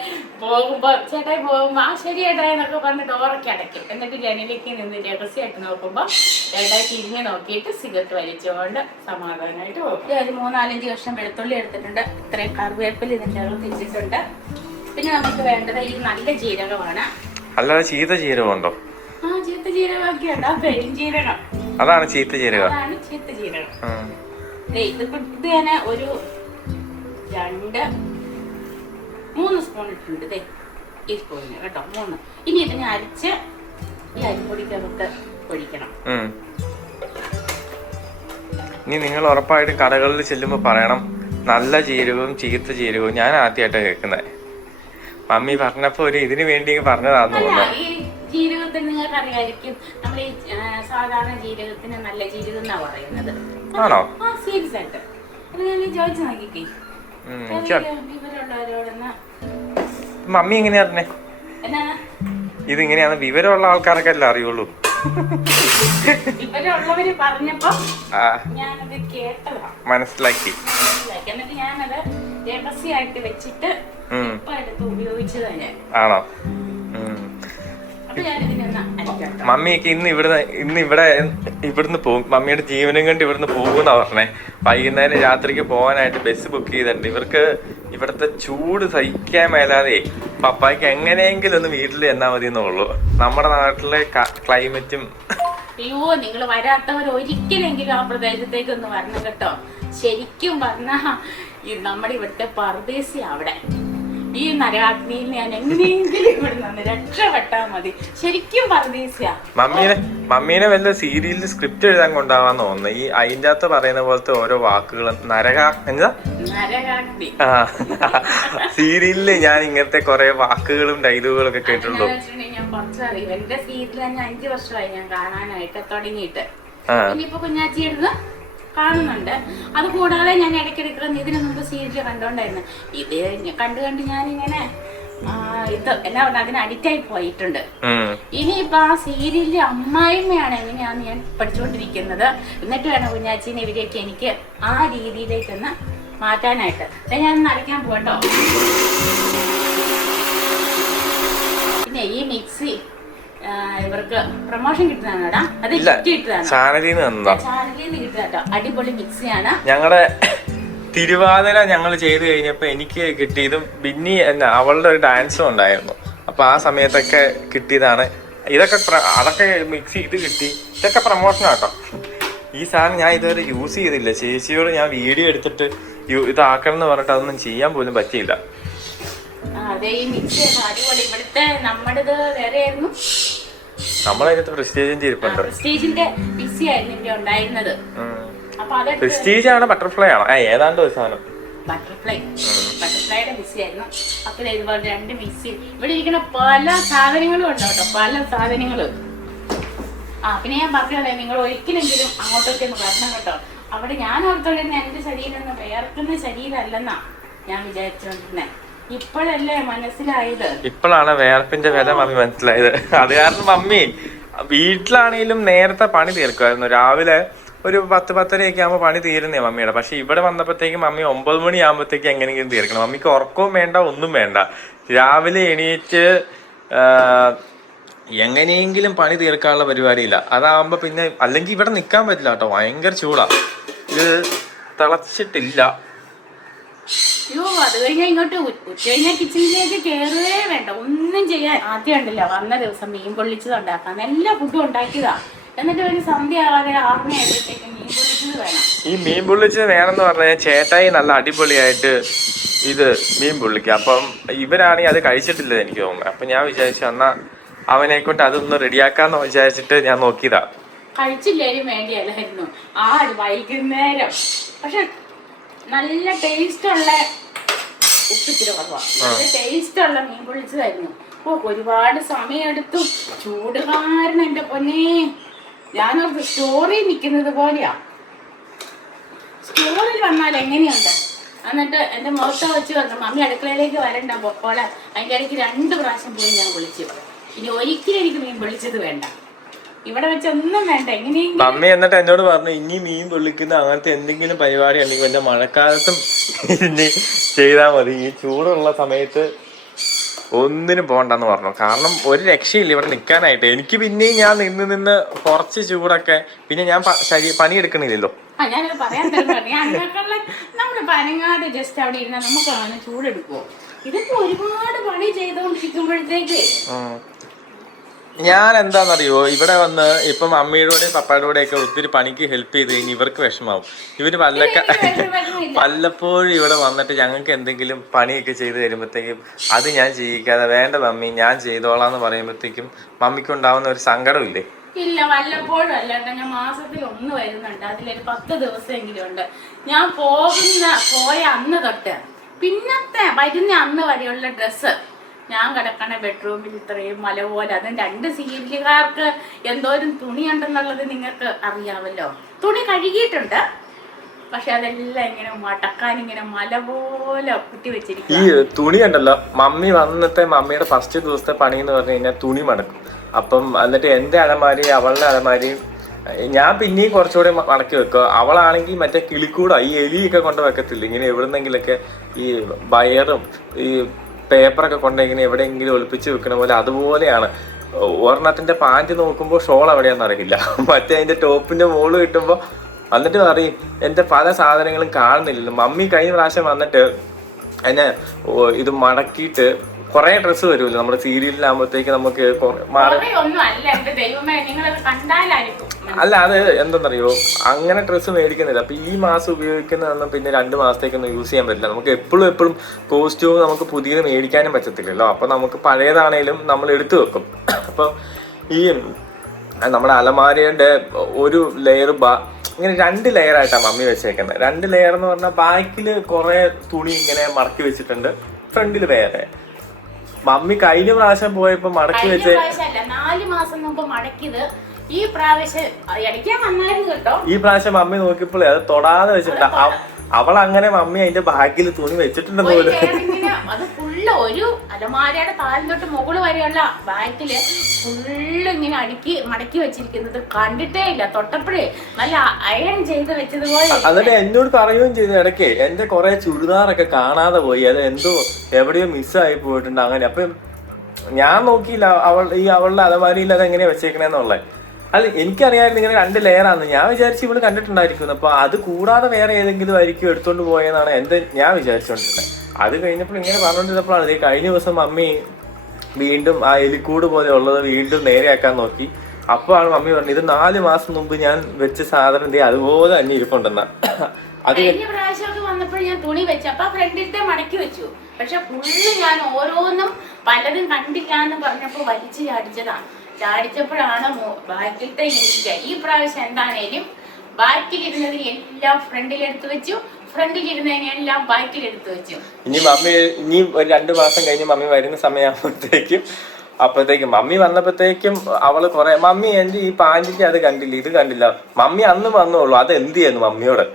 പോകുമ്പോ ചേട്ടായി പോകുമ്പോ ശരിയേട്ടായി എന്നൊക്കെ പറഞ്ഞ് ഡോറൊക്കെ അടയ്ക്കും. എന്നിട്ട് ജനലിലേക്ക് നിന്ന് രഹസ്യമായിട്ട് നോക്കുമ്പോ ചേട്ടായി തിരിഞ്ഞ് നോക്കിയിട്ട് സിഗരറ്റ് വലിച്ചുകൊണ്ട് സമാധാനമായിട്ട് പോകും. ഒരു 3-4 കഷ്ണം വെളുത്തുള്ളി എടുത്തിട്ടുണ്ട്. ഇത്രയും കറിവേപ്പില ഇതിന്റെ ഇട്ടിട്ടുണ്ട്. പിന്നെ നമുക്ക് വേണ്ടത് ഈ നല്ല ജീരകമാണ്. അല്ലാതെ ചീത്ത ജീരകം ഉണ്ടോ? ചീത്ത ജീരകമൊക്കെ ഉണ്ട്. പെരുംജീരകം അതാണ് ചീത്ത ജീരകം. അതാണ് ചീത്ത ജീരകം. ഇത് തന്നെ ഒരു 2-3 സ്പൂൺ ഇട്ടിട്ടുണ്ട്. ഈ സ്പൂണിന് കേട്ടോ 3. ഇനി ഇതിനെ അരിച്ച് ഈ അരിപ്പൊടിക്കകത്ത് ഒഴിക്കണം. ഇനി നിങ്ങൾ ഉറപ്പായിട്ടും കടകളിൽ ചെല്ലുമ്പോ പറയണം നല്ല ജീരകവും ചീത്ത ജീരകവും. ഞാൻ ആദ്യമായിട്ടാണ് കേൾക്കുന്നത്. മമ്മി പറഞ്ഞപ്പോ ഒരു ഇതിന് വേണ്ടി പറഞ്ഞതാന്ന് തോന്നുന്നു. ഈ ജീരകത്തിന് നിങ്ങൾക്ക് അറിയായിരിക്കും, നമ്മൾ ഈ സാധാരണ ജീരകത്തിന് നല്ല ജീരകം എന്നാ പറയുന്നത്. ആണോ? സീരിയസ് ആയിട്ട് അത് ഞാൻ ചോദിച്ചു നോക്കിക്കേ വിവരമുള്ളവരോടൊന്ന്. മമ്മി എങ്ങനെയാ അറിഞ്ഞേ ഇതിങ്ങനെയാന്ന്? വിവരമുള്ള ആൾക്കാർക്കല്ലേ അറിയുള്ളൂ. വിവരമുള്ളവര് പറഞ്ഞപ്പോ ഞാനത് കേട്ടതാ, മനസ്സിലാക്കി. എന്നിട്ട് ഞാനത് രഹസ്യമായിട്ട് വെച്ചിട്ട് ഇപ്പൊ എടുത്ത് ഉപയോഗിച്ചതാണ്. ആണോ? മമ്മിയൊക്കെ ഇവിടുന്ന് പോകും. മമ്മിയുടെ ജീവനും കണ്ട് ഇവിടുന്ന് പോകുന്നാ പറഞ്ഞേ. വൈകുന്നേരം രാത്രിക്ക് പോകാനായിട്ട് ബസ് ബുക്ക് ചെയ്തിട്ടുണ്ട്. ഇവർക്ക് ഇവിടുത്തെ ചൂട് സഹിക്കാൻ മേലാതെ പപ്പായ്ക്ക് എങ്ങനെയെങ്കിലും ഒന്ന് വീട്ടിൽ എന്നാ മതി എന്നുള്ളൂ. നമ്മുടെ നാട്ടിലെ ക്ലൈമറ്റും. അയ്യോ, നിങ്ങൾ വരാത്തവർ ഒരിക്കലെങ്കിലും ആ പ്രദേശത്തേക്ക് ഒന്ന് വരണം കേട്ടോ. ശരിക്കും പറഞ്ഞാ നമ്മുടെ ഇവിടുത്തെ പർദേശി അവിടെ ഈ നരകാഗ്നിയിൽ ഞാൻ എങ്ങനെയെങ്കിലും ഇവിടെ നിന്ന് രക്ഷപ്പെട്ടാ മതി. ശരിക്കും പർദേശിയാ. മമ്മീനെ വല്ല സീരിയലിൽ സ്ക്രിപ്റ്റ് എഴുതാൻ കൊണ്ടാവാന്ന് തോന്നുന്നു. ഈ അതിൻ്റെ അകത്ത് പറയുന്ന പോലത്തെ ഓരോ വാക്കുകളും നരകാഗ്നി സീരിയലില് ഞാൻ ഇങ്ങനത്തെ കുറെ വാക്കുകളും ഡയലോഗുകളും ഒക്കെ കേട്ടിട്ടുണ്ടോ? ഞാൻ കുറച്ചറിയും. എന്റെ സീരിയൽ തന്നെ 5 വർഷമായി ഞാൻ കാണാനായിട്ട് തുടങ്ങിയിട്ട്. ഇനിയിപ്പോ കുഞ്ഞാച്ചി എടുത്ത് കാണുന്നുണ്ട്. അത് കൂടാതെ ഞാൻ ഇടയ്ക്കിടയ്ക്ക് ഇതിനു മുമ്പ് സീരിയൽ കണ്ടോണ്ടായിരുന്നു. ഇത് കണ്ട് ഞാനിങ്ങനെ എന്നാ പറഞ്ഞ അതിന് അഡിക്റ്റായി പോയിട്ടുണ്ട്. ഇനിയിപ്പൊ ആ സീരിയലിലെ അമ്മായിമ്മയാണ് എങ്ങനെയാന്ന് ഞാൻ പഠിച്ചുകൊണ്ടിരിക്കുന്നത്. എന്നിട്ട് വേണം കുഞ്ഞാച്ചിനെ ഇവരെയൊക്കെ എനിക്ക് ആ രീതിയിലേക്കൊന്ന് മാറ്റാനായിട്ട്. ഞാൻ അരയ്ക്കാൻ പോട്ടോ. പിന്നെ ഈ മിക്സി ഇവർക്ക് പ്രൊമോഷൻ കിട്ടുന്നതാണോടാ? അത് ചാനലിൽ നിന്ന് കിട്ടുക. അടിപൊളി മിക്സിയാണ്. ഞങ്ങളുടെ തിരുവാതിര ഞങ്ങൾ ചെയ്ത് കഴിഞ്ഞപ്പോ എനിക്ക് കിട്ടിയതും ബിന്നി അവളുടെ ഒരു ഡാൻസും ഉണ്ടായിരുന്നു. അപ്പൊ ആ സമയത്തൊക്കെ കിട്ടിയതാണ് അതൊക്കെ മിക്സി. ഇത് കിട്ടി. ഇതൊക്കെ പ്രൊമോഷനാട്ടോ. ഈ സാധനം ഞാൻ ഇതുവരെ യൂസ് ചെയ്തില്ല. ചേച്ചിയോട് ഞാൻ വീഡിയോ എടുത്തിട്ട് ഇതാക്കണം എന്ന് പറഞ്ഞിട്ട് അതൊന്നും ചെയ്യാൻ പോലും പറ്റിയില്ല. നമ്മളതിനകത്ത് പ്രസ്റ്റീജിന്റെ മിക്സി ആയിരുന്നു ഇവിടെ ഉണ്ടായിരുന്നത്. പ്രസ്റ്റീജ് ആണ് ബട്ടർഫ്ലൈ ആണോ? ഏതാണ്ട് ഒരു സാധനം ബട്ടർഫ്ലൈയുടെ മിക്സി ആയിരുന്നു. അപ്പൊ ഇതുപോലെ 2 മിക്സി. ഇവിടെ ഇരിക്കുന്ന പല സാധനങ്ങളും ഉണ്ട് കേട്ടോ, പല സാധനങ്ങളും. പിന്നെ ഞാൻ പറഞ്ഞല്ലേ, നിങ്ങൾ ഒരിക്കലെങ്കിലും അങ്ങോട്ടൊക്കെ ഒന്ന് വരണം കേട്ടോ. അവിടെ ഞാൻ ഓർത്തോണ്ടിരുന്ന എന്റെ ശരീരം വേർക്കുന്ന ശരീരമല്ലെന്നാ ഞാൻ വിചാരിച്ചോണ്ടിരുന്നേ. ഇപ്പോഴല്ലേ മനസ്സിലായത്. ഇപ്പോഴാണ് വേർപ്പിന്റെ വില മമ്മി മനസ്സിലായത്. അത് കാരണം മമ്മി വീട്ടിലാണെങ്കിലും നേരത്തെ പണി തീർക്കുമായിരുന്നു. രാവിലെ ഒരു 10-10:30 ആകുമ്പോൾ പണി തീരുന്നേ മമ്മിയുടെ. പക്ഷെ ഇവിടെ വന്നപ്പോഴത്തേക്കും മമ്മി 9 മണിയാകുമ്പോഴത്തേക്ക് എങ്ങനെയെങ്കിലും തീർക്കണം. മമ്മിക്ക് ഉറക്കവും വേണ്ട, ഒന്നും വേണ്ട. രാവിലെ എണീറ്റ് എങ്ങനെയെങ്കിലും പണി തീർക്കാനുള്ള പരിപാടിയില്ല. അതാകുമ്പോ പിന്നെ അല്ലെങ്കിൽ ഇവിടെ നിൽക്കാൻ പറ്റില്ല കേട്ടോ, ഭയങ്കര ചൂടാ. ഇത് തിളച്ചിട്ടില്ല. അയ്യോ, അത് കഴിഞ്ഞാൽ ഇങ്ങോട്ട് ഉച്ച കഴിഞ്ഞാൽ കിച്ചണിലേക്ക് കയറുകയേ വേണ്ട, ഒന്നും ചെയ്യാൻ. ആദ്യം ഉണ്ടല്ലോ വന്ന ദിവസം മീൻ പൊള്ളിച്ചത് ഉണ്ടാക്കാം, എല്ലാ ഫുഡും ഉണ്ടാക്കിയതാ. എന്നിട്ട് ഒരു സന്ധ്യ ആവാതെ 6 മണിയായപ്പോഴത്തേക്ക് മീൻ പൊള്ളിച്ചത് വേണം. ഈ മീൻ പൊള്ളിച്ചത് വേണമെന്ന് പറഞ്ഞാൽ ചേട്ടായി നല്ല അടിപൊളിയായിട്ട് ഇത് മീൻ പൊള്ളിക്കുക. അപ്പം ഇവരാണെങ്കിൽ അത് കഴിച്ചിട്ടില്ല എനിക്ക് തോന്നുന്നു. അപ്പൊ ഞാൻ വിചാരിച്ചു എന്നാ അവനെ കൊണ്ട് അതൊന്ന് റെഡിയാക്കാന്ന് വിചാരിച്ചിട്ട് ഞാൻ നോക്കിയതാ. കഴിച്ചില്ലേലും വേണ്ടിയല്ലായിരുന്നു ആ വൈകുന്നേരം. പക്ഷെ നല്ല ടേസ്റ്റുള്ള ഉപ്പിത്തിരി കുറവാണ്, നല്ല ടേസ്റ്റുള്ള മീൻ പൊള്ളിച്ചതായിരുന്നു. ഒരുപാട് സമയമെടുത്തു. ചൂട് കാരണം എന്റെ പൊന്നേ, ഞാനോർത്ത് സ്റ്റോറിൽ നിൽക്കുന്നത് പോലെയാ. സ്റ്റോറിൽ വന്നാൽ എങ്ങനെയുണ്ട്? എന്നിട്ട് എന്റെ മുഖത്ത് വെച്ച് പറഞ്ഞു, മമ്മി അടുക്കളയിലേക്ക് വരണ്ട പൊക്കോളെ. അതിൻ്റെ ഇടയ്ക്ക് 2 പ്രാവശ്യം പോയി ഞാൻ വിളിച്ചു. ഇനി ഒരിക്കലും എനിക്ക് മീൻ പൊള്ളിച്ചത് വേണ്ട, ഇവിടെ വെച്ച് ഒന്നും വേണ്ട. എങ്ങനെയെങ്കിലും മമ്മി എന്നിട്ട് എന്നോട് പറഞ്ഞു, ഇനി മീൻ പൊള്ളിക്കുന്ന അങ്ങനത്തെ എന്തെങ്കിലും പരിപാടി ഉണ്ടെങ്കിൽ എന്റെ മഴക്കാലത്തും ഇനി ചെയ്താൽ മതി, ഈ ചൂടുള്ള സമയത്ത് ഒന്നിനും പോകണ്ടെന്ന് പറഞ്ഞു. കാരണം ഒരു രക്ഷയില്ല ഇവിടെ നിൽക്കാനായിട്ട്. എനിക്ക് പിന്നെയും ഞാൻ നിന്ന് കുറച്ച് ചൂടൊക്കെ, പിന്നെ ഞാൻ പണിയെടുക്കണില്ലല്ലോ. ഞാനത് പറയാൻ നമ്മള് പനങ്ങാതെ ജസ്റ്റ് അവിടെ ഇരുന്നാൽ നമുക്ക് അങ്ങനെ ചൂടെടുക്കുവോ? ഇതൊക്കെ ഒരുപാട് പണി ചെയ്തോണ്ടിരിക്കുമ്പോഴത്തേക്ക് ഞാൻ എന്താണെന്നറിയോ, ഇവിടെ വന്ന് ഇപ്പം മമ്മിയുടെ കൂടെ പപ്പയുടെ കൂടെ ഒക്കെ ഒത്തിരി പണിക്ക് ഹെൽപ്പ് ചെയ്ത് കഴിഞ്ഞ് ഇവർക്ക് വിഷമാവും. ഇവര് വല്ലപ്പോഴും ഇവിടെ വന്നിട്ട് ഞങ്ങൾക്ക് എന്തെങ്കിലും പണിയൊക്കെ ചെയ്ത് തരുമ്പോഴത്തേക്കും അത് ഞാൻ ചെയ്യിക്കാതെ വേണ്ട മമ്മി ഞാൻ ചെയ്തോളാം എന്ന് പറയുമ്പോഴത്തേക്കും മമ്മിക്ക് ഉണ്ടാവുന്ന ഒരു സങ്കടമില്ലേ? ഇല്ല, വല്ലപ്പോഴും അല്ലാണ്ട് ഞാൻ മാസത്തിൽ ഒന്ന് വരുന്നുണ്ട്. അതിലൊരു 10 ദിവസമെങ്കിലും ഉണ്ട്. ഞാൻ പോയ അന്ന് തൊട്ട് പിന്നത്തെ വരുന്ന അന്ന് വരെയുള്ള ഡ്രസ്സ് ഞാൻ കിടക്കണ ബെഡ്റൂമിൽ ഇത്രയും മല പോലെ. അതും 2 സീരിയലുകാർക്ക് എന്തോരം തുണിയുണ്ടെന്നുള്ളത് നിങ്ങൾക്ക് അറിയാമല്ലോ. തുണി കഴുകിയിട്ടുണ്ട്, പക്ഷെ അതെല്ലാം ഇങ്ങനെ മടക്കാൻ ഇങ്ങനെ മല പോലെ കുട്ടി വെച്ചിരിക്കും. ഈ തുണി ഉണ്ടല്ലോ, മമ്മി വന്നിട്ട് മമ്മിയുടെ ഫസ്റ്റ് ദിവസത്തെ പണി എന്ന് പറഞ്ഞു കഴിഞ്ഞാൽ തുണി മടക്കും. അപ്പം എന്നിട്ട് എൻ്റെ അലമാരി അവളുടെ അലമാരിയും ഞാൻ പിന്നെയും കുറച്ചുകൂടെ മടക്കി വെക്കുക. അവളാണെങ്കിൽ മറ്റേ കിളിക്കൂട ഈ എലിയൊക്കെ കൊണ്ട് വെക്കത്തില്ല, ഇങ്ങനെ എവിടുന്നെങ്കിലൊക്കെ ഈ വയറും ഈ പേപ്പറൊക്കെ കൊണ്ട് ഇങ്ങനെ എവിടെയെങ്കിലും ഒളിപ്പിച്ച് വെക്കണ പോലെ അതുപോലെയാണ്. ഒരെണ്ണത്തിന്റെ പാൻറ് നോക്കുമ്പോൾ ഷോൾ എവിടെയാണെന്ന് അറിയില്ല, മറ്റേ അതിന്റെ ടോപ്പിന്റെ മോള് കിട്ടുമ്പോൾ എന്നിട്ട് പറയും എൻ്റെ പല സാധനങ്ങളും കാണുന്നില്ലല്ലോ. മമ്മി കഴിഞ്ഞ പ്രാവശ്യം വന്നിട്ട് അതിനെ ഇത് മടക്കിയിട്ട് കുറെ ഡ്രസ്സ് വരുമല്ലോ നമ്മുടെ സീരിയലിലാകുമ്പോഴത്തേക്ക് നമുക്ക് അല്ല അത് എന്തെന്നറിയോ, അങ്ങനെ ഡ്രസ്സ് മേടിക്കുന്നില്ല. അപ്പൊ ഈ മാസം ഉപയോഗിക്കുന്നതൊന്നും പിന്നെ 2 മാസത്തേക്കൊന്നും യൂസ് ചെയ്യാൻ പറ്റില്ല. നമുക്ക് എപ്പോഴും കോസ്റ്റ്യൂം നമുക്ക് പുതിയത് മേടിക്കാനും പറ്റത്തില്ലല്ലോ. അപ്പൊ നമുക്ക് പഴയതാണേലും നമ്മൾ എടുത്തു വെക്കും. അപ്പൊ ഈ നമ്മുടെ അലമാരയുടെ ഒരു ലെയർ ഇങ്ങനെ 2 ലെയറായിട്ടാണ് മമ്മി വെച്ചേക്കുന്നത്. 2 ലെയർ എന്ന് പറഞ്ഞാൽ ബാക്കില് കുറെ തുണി ഇങ്ങനെ മടക്കി വെച്ചിട്ടുണ്ട്, ഫ്രണ്ടില് വേറെ. മമ്മി കഴിഞ്ഞ പ്രാവശ്യം പോയപ്പോ മടക്കി വെച്ച് 4 മാസം മുമ്പ് മടക്കിയത്. ഈ പ്രാവശ്യം മമ്മി നോക്കിയപ്പോഴേ അത് തൊടാതെ വെച്ചിട്ടുണ്ട്. അവളങ്ങനെ മമ്മി അതിന്റെ ബാഗിൽ തുണി വെച്ചിട്ടുണ്ടെന്ന് പോലും. അത് ഫുള്ള് ഒരു അലമാരയുടെ താഴെ തൊട്ട് മുകള് വരെയുള്ള ബാഗില് ഫുള്ള് ഇങ്ങനെ മടക്കി വെച്ചിരിക്കുന്നത് കണ്ടിട്ടേ ഇല്ല. തൊട്ടപ്പോഴേ നല്ല അയൺ ചെയ്ത് വെച്ചതുപോലെ. എന്നിട്ട് എന്നോട് പറയുകയും ചെയ്തു ഇടയ്ക്ക് എന്റെ കുറെ ചുരിദാറൊക്കെ കാണാതെ പോയി, അത് എന്തോ എവിടെയോ മിസ്സായി പോയിട്ടുണ്ട്. അങ്ങനെ അപ്പം ഞാൻ നോക്കിയില്ല അവളുടെ അലമാരിയിൽ അത് എങ്ങനെയാ വെച്ചേക്കണേന്നുള്ളത്. അത് എനിക്കറിയാമായിരുന്നു ഇങ്ങനെ 2 ലെയറാന്ന്. ഞാൻ വിചാരിച്ചു ഇവള് കണ്ടിട്ടുണ്ടായിരിക്കും. അപ്പൊ അത് കൂടാതെ വേറെ ഏതെങ്കിലും ആയിരിക്കും എടുത്തോണ്ട് പോയെന്നാണ് ഞാൻ വിചാരിച്ചോണ്ടിരുന്നത്. അത് കഴിഞ്ഞപ്പോൾ ഇങ്ങനെ പറഞ്ഞോണ്ടിരുന്നപ്പോഴാണ് കഴിഞ്ഞ ദിവസം മമ്മി വീണ്ടും ആ എലിക്കൂട് പോലെ ഉള്ളത് വീണ്ടും നേരെയാക്കാൻ നോക്കി. അപ്പോഴാണ് മമ്മി പറഞ്ഞത് ഇത് 4 മാസം മുമ്പ് ഞാൻ വെച്ച സാധനം അതുപോലെ തന്നെ ഇരിപ്പുണ്ടെന്ന. കഴിഞ്ഞ പ്രാവശ്യമൊക്കെ വന്നപ്പോൾ ഞാൻ തുണി വെച്ചു, അപ്പൊ ഫ്രണ്ടിലത്തെ മടക്കി വെച്ചു. പക്ഷെ ഫുള്ള് ഞാൻ ഓരോന്നും പലതും കണ്ടില്ല എന്ന് പറഞ്ഞപ്പോ വലിച്ചു ചാടിച്ചപ്പോഴാണ് ബാക്കിലത്തെ ഇരിക്കുക. ഈ പ്രാവശ്യം എന്താണേലും ബാക്കിലിരുന്നത് എല്ലാം ഫ്രണ്ടിലെടുത്ത് വെച്ചു, ഫ്രണ്ടിലിരുന്നതിനെല്ലാം ബാക്കിലെടുത്ത് വെച്ചു. ഇനി ഒരു 2 മാസം കഴിഞ്ഞ് മമ്മി വരുന്ന അപ്പോഴത്തേക്കും മമ്മി വന്നപ്പോഴത്തേക്കും അവള് കുറെ മമ്മി എന്റെ ഈ പാൻറ്റിന്റെ അത് കണ്ടില്ല ഇത് കണ്ടില്ല. മമ്മി അന്ന് വന്നോളൂ, അത് എന്ത് ചെയ്യുന്നു മമ്മിയോട്.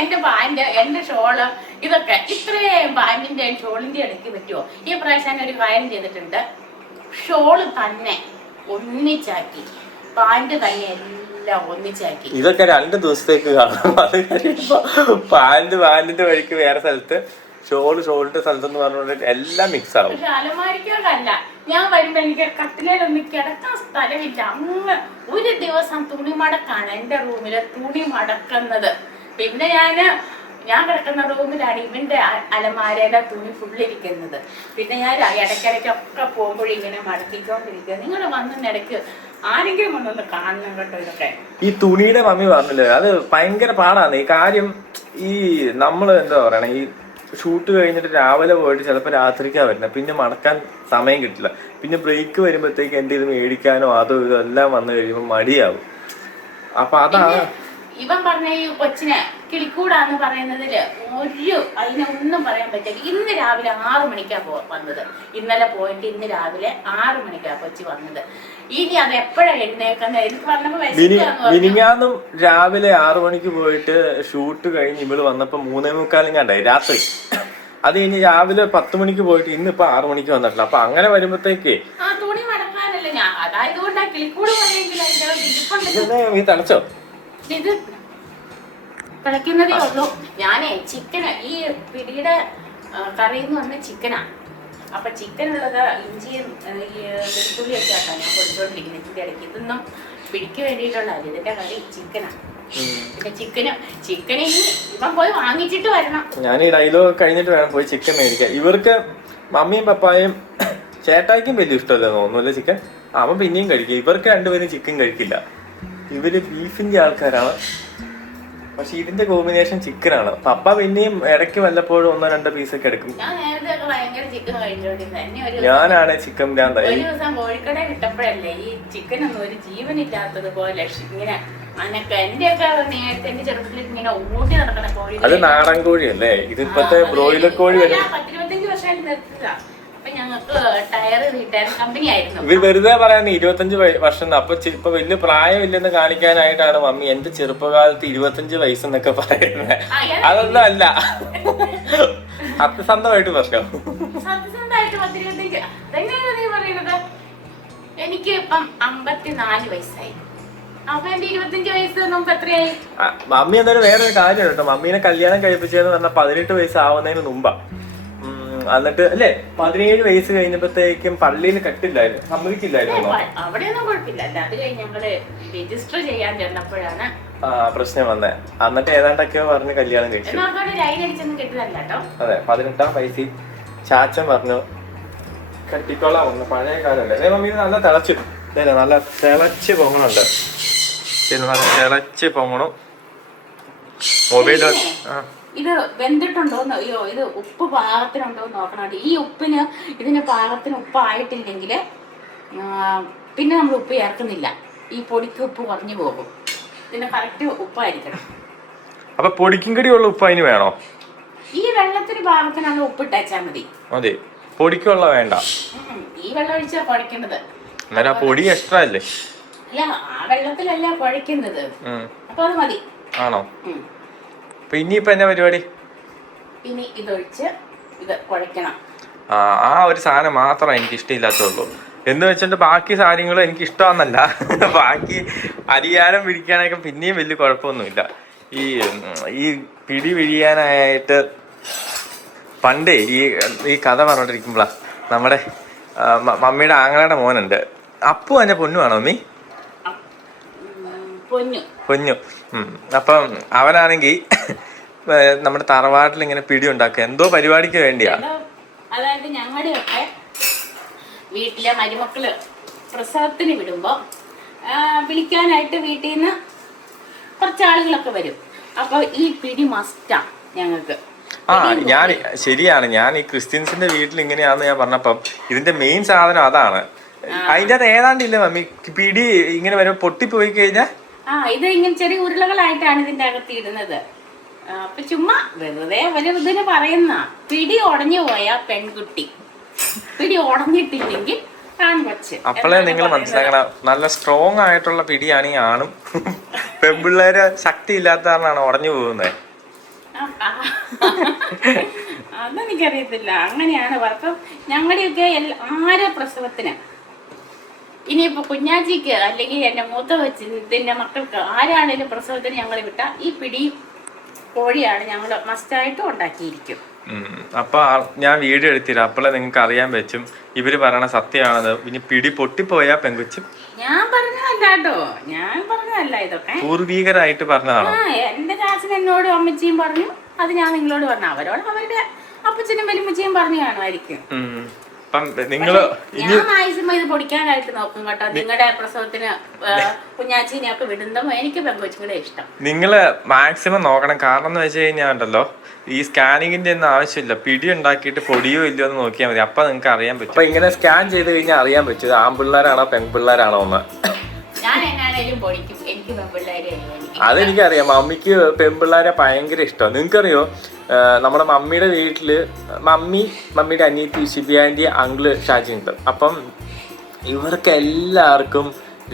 എന്റെ പാന്റ് എന്റെ ഷോള് ഇതൊക്കെ ഇത്രയും പാന്റിന്റെ ഷോളിന്റെ ഇടയ്ക്ക് പറ്റുമോ? ഈ പ്രാവശ്യം ഒരു കാര്യം ചെയ്തിട്ടുണ്ട്, ഷോള് തന്നെ ഒന്നിച്ചാക്കി, പാന്റ് തന്നെ എല്ലാം ഒന്നിച്ചാക്കി. ഇതൊക്കെ 2 ദിവസത്തേക്ക് കാണും. അത് കഴിയുമ്പോ പാന്റിന്റെ വഴിക്ക് വേറെ സ്ഥലത്ത്, ഷോളിന്റെ സ്ഥലത്തെന്ന് പറഞ്ഞിട്ട് എല്ലാം മിക്സ് ആവും. പക്ഷെ അലമാരിക്കല്ല, ഞാൻ വരുമ്പോ എനിക്ക് കട്ടിലൊന്നും കിടക്കാൻ സ്ഥലമില്ല. അങ്ങ് ഒരു ദിവസം തുണി മടക്കാണ് എന്റെ റൂമില് തുണി മടക്കുന്നത്. പിന്നെ ഞാൻ കിടക്കുന്ന റൂമിലാണ് ഇവന്റെ അലമാരയിലെ തുണി ഫുള്ളിരിക്കുന്നത്. പിന്നെ ഞാൻ ഇടയ്ക്കിടയ്ക്കൊക്കെ പോകുമ്പോഴും ഇങ്ങനെ മടക്കിക്കൊണ്ടിരിക്കുക. നിങ്ങൾ വന്നിടയ്ക്ക് ആരെങ്കിലും കൊണ്ടൊന്ന് കാണണം കേട്ടോ. ഇതൊക്കെ ഈ തുണിയുടെ മമ്മി പറഞ്ഞില്ലേ, അത് ഭയങ്കര പാടാണ് ഈ കാര്യം. ഈ നമ്മള് എന്താ പറയണ, ഈ ഷൂട്ട് കഴിഞ്ഞിട്ട് രാവിലെ പോയിട്ട് ചിലപ്പോൾ രാത്രിക്കാണ് വരുന്നത്, പിന്നെ മടക്കാൻ സമയം കിട്ടില്ല. പിന്നെ ബ്രേക്ക് വരുമ്പോഴത്തേക്ക് എൻ്റെ ഇത് മേടിക്കാനോ അതോ ഇതോ എല്ലാം വന്നു കഴിയുമ്പോൾ മടിയാവും. അപ്പൊ അതാണ് ഇവൻ പറഞ്ഞ ഈ കൊച്ചിനെ കിളിക്കൂടാന്ന് പറയുന്നതില് അതിനൊന്നും പറയാൻ പറ്റില്ല. ഇന്ന് രാവിലെ 6 മണിക്കാണ് വന്നത്. ഇന്നലെ പോയിട്ട് ഇന്ന് രാവിലെ 6 മണിക്കാണ് കൊച്ചി വന്നത്. ഇനി അത് എപ്പോഴാണ് എഴുന്നേക്കുന്നത്? എനിക്ക് പറഞ്ഞപ്പോ മിനിങ്ങാന്നും രാവിലെ 6 മണിക്ക് പോയിട്ട് ഷൂട്ട് കഴിഞ്ഞ് ഇവള് വന്നപ്പോ 3:45 കണ്ടായി രാത്രി. അത് കഴിഞ്ഞ് രാവിലെ 10 മണിക്ക് പോയിട്ട് ഇന്നിപ്പോ 6 മണിക്ക് വന്നിട്ടില്ല. അപ്പൊ അങ്ങനെ വരുമ്പോഴത്തേക്ക് തുണി മടക്കാനല്ല ഞാൻ, അതായതുകൊണ്ട് കിളിക്കൂട് നീ തളച്ചോ? ഇത് തിളയ്ക്കുന്നതേ ഉള്ളൂ. ഞാനേ ചിക്കന് ഈ പിടിയുടെ കറി എന്ന് പറഞ്ഞാൽ ചിക്കനാ. അപ്പൊ ചിക്കനുള്ളത് ഇഞ്ചിയും ഈ വെളുത്തുള്ളിയൊക്കെ ആക്കാം ഞാൻ കൊടുത്തോണ്ടിരിക്കുന്നത് ഇതിന്റെ ഇടയ്ക്ക്. ഇതൊന്നും പിടിക്ക് വേണ്ടിയിട്ടുള്ള ഇതിന്റെ കറി ചിക്കനാ. പിന്നെ ചിക്കന് ഇനി ഇവൻ പോയി വാങ്ങിച്ചിട്ട് വരണം. ഞാൻ ഈ ഡയലോഗ് കഴിഞ്ഞിട്ട് വേണം പോയി ചിക്കൻ മേടിക്കാൻ. ഇവർക്ക് മമ്മിയും പപ്പായും ചേട്ടായിക്കും വലിയ ഇഷ്ടമല്ല തോന്നുന്നില്ല ചിക്കൻ. അവൻ പിന്നെയും കഴിക്കും. ഇവർക്ക് രണ്ടുപേരും ചിക്കൻ കഴിക്കില്ല. ഇവര് ബീഫിന്റെ ആൾക്കാരാണ്. പക്ഷെ ഇതിന്റെ കോമ്പിനേഷൻ ചിക്കനാണ്. പപ്പ പിന്നെയും ഇടയ്ക്ക് വല്ലപ്പോഴും 1-2 പീസൊക്കെ എടുക്കും. ഞാനാണ് ചിക്കൻ ഭ്രാന്തായി. ഒരു ദിവസം കോഴിക്കട കിട്ടപ്പോഴല്ലേ ഈ ചിക്കൻ ഒന്നും ഒരു ജീവനില്ലാത്തതുപോലെ ഇങ്ങനെ എന്റെ ചെറുപ്പത്തിൽ ഇങ്ങനെ ഓടി നടക്കണ കോഴി. അത് നാടൻ കോഴിയല്ലേ? ഇതിപ്പത്തെ ബ്രോയിലർ കോഴി വരും. 10-25 വർഷമായിട്ട് നിർത്തുക. അപ്പൊ ഞങ്ങൾക്ക് ടയർ കമ്പനി ആയിരുന്നു. ഇവർ വെറുതെ പറയാൻ 25 വർഷം. അപ്പൊ ഇപ്പൊ വലിയ പ്രായമില്ലെന്ന് കാണിക്കാനായിട്ടാണ് മമ്മി എന്റെ ചെറുപ്പകാലത്ത് 25 വയസ്സെന്നൊക്കെ പറയുന്നത്. അതൊന്നും അല്ല, സത്യസന്ധമായിട്ട് പ്രശ്നം. സത്യസന്ധമായിട്ട് 10-25 അതെങ്ങനെയാണ് നീ പറയുന്നത്? എനിക്ക് ഇപ്പം 54 വയസ്സായി. അപ്പൊ എന്റെ 25 വയസ്സ് മുമ്പ് എത്രയായി? മമ്മി എന്തായാലും വേറൊരു കാര്യം കേട്ടോ. മമ്മീനെ കല്യാണം കഴിപ്പിച്ചതെന്ന് പറഞ്ഞാൽ 18 വയസ്സാവുന്നതിന് മുമ്പാ. എന്നിട്ട് അല്ലേ 17 വയസ്സ് കഴിഞ്ഞപ്പോഴത്തേക്കും പള്ളിയിൽ കെട്ടില്ലായിരുന്നു, സമ്മതിക്കില്ലായിരുന്നു. അവിടെയൊന്നും കുഴപ്പമില്ല. അത് കഴിഞ്ഞ് ഞങ്ങള് രജിസ്റ്റർ ചെയ്യാൻ ചെന്നപ്പോഴാണ് പ്രശ്നം വന്നേ. എന്നിട്ട് ഏതാണ്ടൊക്കെയോ പറഞ്ഞ് കല്യാണം കഴിച്ചു. ലൈൻ അടിച്ചൊന്നും കെട്ടില്ല കേട്ടോ. അതെ, 18-ാം വയസ്സിൽ ചാച്ചൻ പറഞ്ഞു കെട്ടിക്കോളാം. ഒന്ന് പഴയ കാലല്ലേ. അതേ മമ്മി നല്ല തിളച്ചു, നല്ല തിളച്ച് പൊങ്ങണുണ്ട്. നല്ല തിളച്ച് പൊങ്ങണു. മൊബൈൽ ഇത് വെന്തിട്ടുണ്ടോന്ന്, അയ്യോ ഇത് ഉപ്പ് പാകത്തിനുണ്ടോന്ന് നോക്കണം. ഈ ഉപ്പിന് ഇതിന് പാകത്തിന് ഉപ്പായിട്ടില്ലെങ്കിൽ പിന്നെ നമ്മൾ ഉപ്പ് ചേർക്കുന്നില്ല. ഈ പൊടിക്ക് ഉപ്പ് കുറഞ്ഞു പോകും. ഇതിന് കറക്റ്റ് ഉപ്പായിരിക്കണം. അപ്പൊ പൊടിക്കും കടിയുള്ള ഉപ്പ് അതിന് വേണോ? ഈ വെള്ളത്തിന് പാകത്തിനുള്ള ഉപ്പ് ഇട്ടാച്ചാൽ മതി. അതെ, പൊടിക്കുള്ള വേണ്ട. ഈ വെള്ളം ഒഴിച്ചാ കുഴക്കുന്നത്. അന്നേരം പൊടി എക്സ്ട്രാ അല്ലേ? അല്ല, ആ വെള്ളത്തിലല്ല കുഴക്കുന്നത്. അപ്പൊ അത് മതി. ആണോ? ഇനിയിപ്പോ എന്നാ പരിപാടി? ഇനി ഇതൊഴിച്ച് ഇത് കുഴക്കണം. ആ ഒരു സാധനം മാത്രമേ എനിക്ക് ഇഷ്ടമില്ലാത്തുള്ളൂ. എന്ന് വെച്ചിട്ട് ബാക്കി സാധനങ്ങളും എനിക്ക് ഇഷ്ടമാണെന്നല്ല. ബാക്കി അരിയാനും പിടിക്കാനൊക്കെ പിന്നെയും വലിയ കുഴപ്പമൊന്നുമില്ല. ഈ പിടി പിഴിയാനായിട്ട് പണ്ടേ ഈ കഥ പറഞ്ഞോണ്ടിരിക്കുമ്പോളാ നമ്മുടെ മമ്മിയുടെ ആങ്ങളയുടെ മോനുണ്ട്, അപ്പു. എന്നെ പൊന്നുവാണോ മമ്മി? പൊന്നു. അപ്പം അവനാണെങ്കിൽ നമ്മുടെ തറവാട്ടിൽ ഇങ്ങനെ പിടി ഉണ്ടാക്കുക, എന്തോ പരിപാടിക്ക് വേണ്ടിയാ. അതായത് ഞങ്ങളുടെയൊക്കെ വീട്ടിലെ മരുമക്കള് പ്രസവത്തിന് വിടുമ്പോ വിളിക്കാനായിട്ട് വീട്ടിൽ നിന്ന് കുറച്ച് ആളുകളൊക്കെ വരും. അപ്പൊ ഈ പിടി മസ്റ്റാ ഞങ്ങൾക്ക്. ഞാൻ ശരിയാണ്, ഞാൻ ഈ ക്രിസ്ത്യൻസിന്റെ വീട്ടിൽ ഇങ്ങനെയാന്ന് ഞാൻ പറഞ്ഞപ്പം ഇതിന്റെ മെയിൻ സാധനം അതാണ്. അതിന്റെ അത് ഏതാണ്ടില്ല മമ്മി, പിടി ഇങ്ങനെ വരുമ്പോ പൊട്ടിപ്പോയി കഴിഞ്ഞാ ഇത് ഇങ്ങനെ ചെറിയ ഉരുളകളായിട്ടാണ് ഇതിന്റെ അകത്ത് ഇടുന്നത്. അപ്പൊ ചുമ്മാ വെറുതെ ഇതിന് പറയുന്ന പിടി ഉടഞ്ഞു പോയ പെൺകുട്ടി, പിടി ഉടഞ്ഞിട്ടില്ലെങ്കിൽ ആൺകൊച്ച്. അപ്പോഴേ നിങ്ങൾ മനസ്സിലാക്കണം, നല്ല സ്ട്രോങ് ആയിട്ടുള്ള പിടിയാണ് ഈ ആണും. പെൺപിള്ളേര് ശക്തി ഇല്ലാത്ത കാരണമാണ് ഉടഞ്ഞു പോകുന്നത്. അതെനിക്കറിയത്തില്ല, അങ്ങനെയാണ്. അപ്പം ഞങ്ങളുടെയൊക്കെ ആരെ പ്രസവത്തിന് ഇനിയിപ്പോ കുഞ്ഞാച്ചിക്ക് അല്ലെങ്കിൽ എന്റെ മൂത്ത വെച്ചിന്റെ മക്കൾക്ക് ആരാണേലും പ്രസവത്തിന് ഞങ്ങൾ വിട്ട ഈ പിടി കോഴിയാണ് ഞങ്ങൾ മസ്റ്റായിട്ടും ഉണ്ടാക്കിയിരിക്കും. അപ്പൊ ഞാൻ വീഡിയോ എടുത്തില്ല, അപ്പോഴേ നിങ്ങൾക്ക് അറിയാൻ പറ്റും ഇവര് പറയണ സത്യമാണത്. ഇനി പിടി പൊട്ടിപ്പോയാ പെങ്കുച്ചും. ഞാൻ പറഞ്ഞതല്ല കേട്ടോ, ഞാൻ പറഞ്ഞതല്ല, ഇതൊക്കെ പൂർവീകരായിട്ട് പറഞ്ഞതാണോ? എന്റെ ചാച്ചൻ എന്നോടും അമ്മച്ചിയും പറഞ്ഞു, അത് ഞാൻ നിങ്ങളോട് പറഞ്ഞു. അവരോട് അവരുടെ അപ്പച്ചനും വലിയമ്മച്ചിയും പറഞ്ഞു കാണുമായിരിക്കും. ഞാൻ മാക്സിമം ഇത് പൊടിക്കാനായിട്ട് നോക്കും കേട്ടോ. നിങ്ങളുടെ പ്രസവത്തിന് കുഞ്ഞാച്ചിനെയൊക്കെ വിടുമ്പോ എനിക്ക് പെങ്കൊച്ചുങ്ങളെ ഇഷ്ടം. നിങ്ങള് മാക്സിമം നോക്കണം. കാരണം എന്ന് വെച്ച് കഴിഞ്ഞാൽ ഉണ്ടല്ലോ, ഈ സ്കാനിങ്ങിന്റെ ഒന്നും ആവശ്യമില്ല. പിടി ഉണ്ടാക്കിയിട്ട് പൊടിയോ ഇല്ലയോ എന്ന് നോക്കിയാൽ മതി. അപ്പൊ നിങ്ങൾക്ക് അറിയാൻ പറ്റും. അപ്പൊ ഇങ്ങനെ സ്കാൻ ചെയ്ത് കഴിഞ്ഞാൽ അറിയാൻ പറ്റും ആൺപിള്ളേരാണോ പെൺപിള്ളേരാണോ എന്ന്. ഞാൻ എങ്ങാണേലും പൊടിക്കും, എനിക്ക് പെൺപിള്ളേരെ. അതെനിക്കറിയാം, മമ്മിക്ക് പെൺപിള്ളേരെ ഭയങ്കര ഇഷ്ടമാണ്. നിങ്ങൾക്കറിയോ, നമ്മുടെ മമ്മിയുടെ വീട്ടില് മമ്മിയുടെ അനിയത്തി ഷിബിയാൻ്റെ അങ്കിള് ഷാജി ഉണ്ട്. അപ്പം ഇവർക്ക് എല്ലാവർക്കും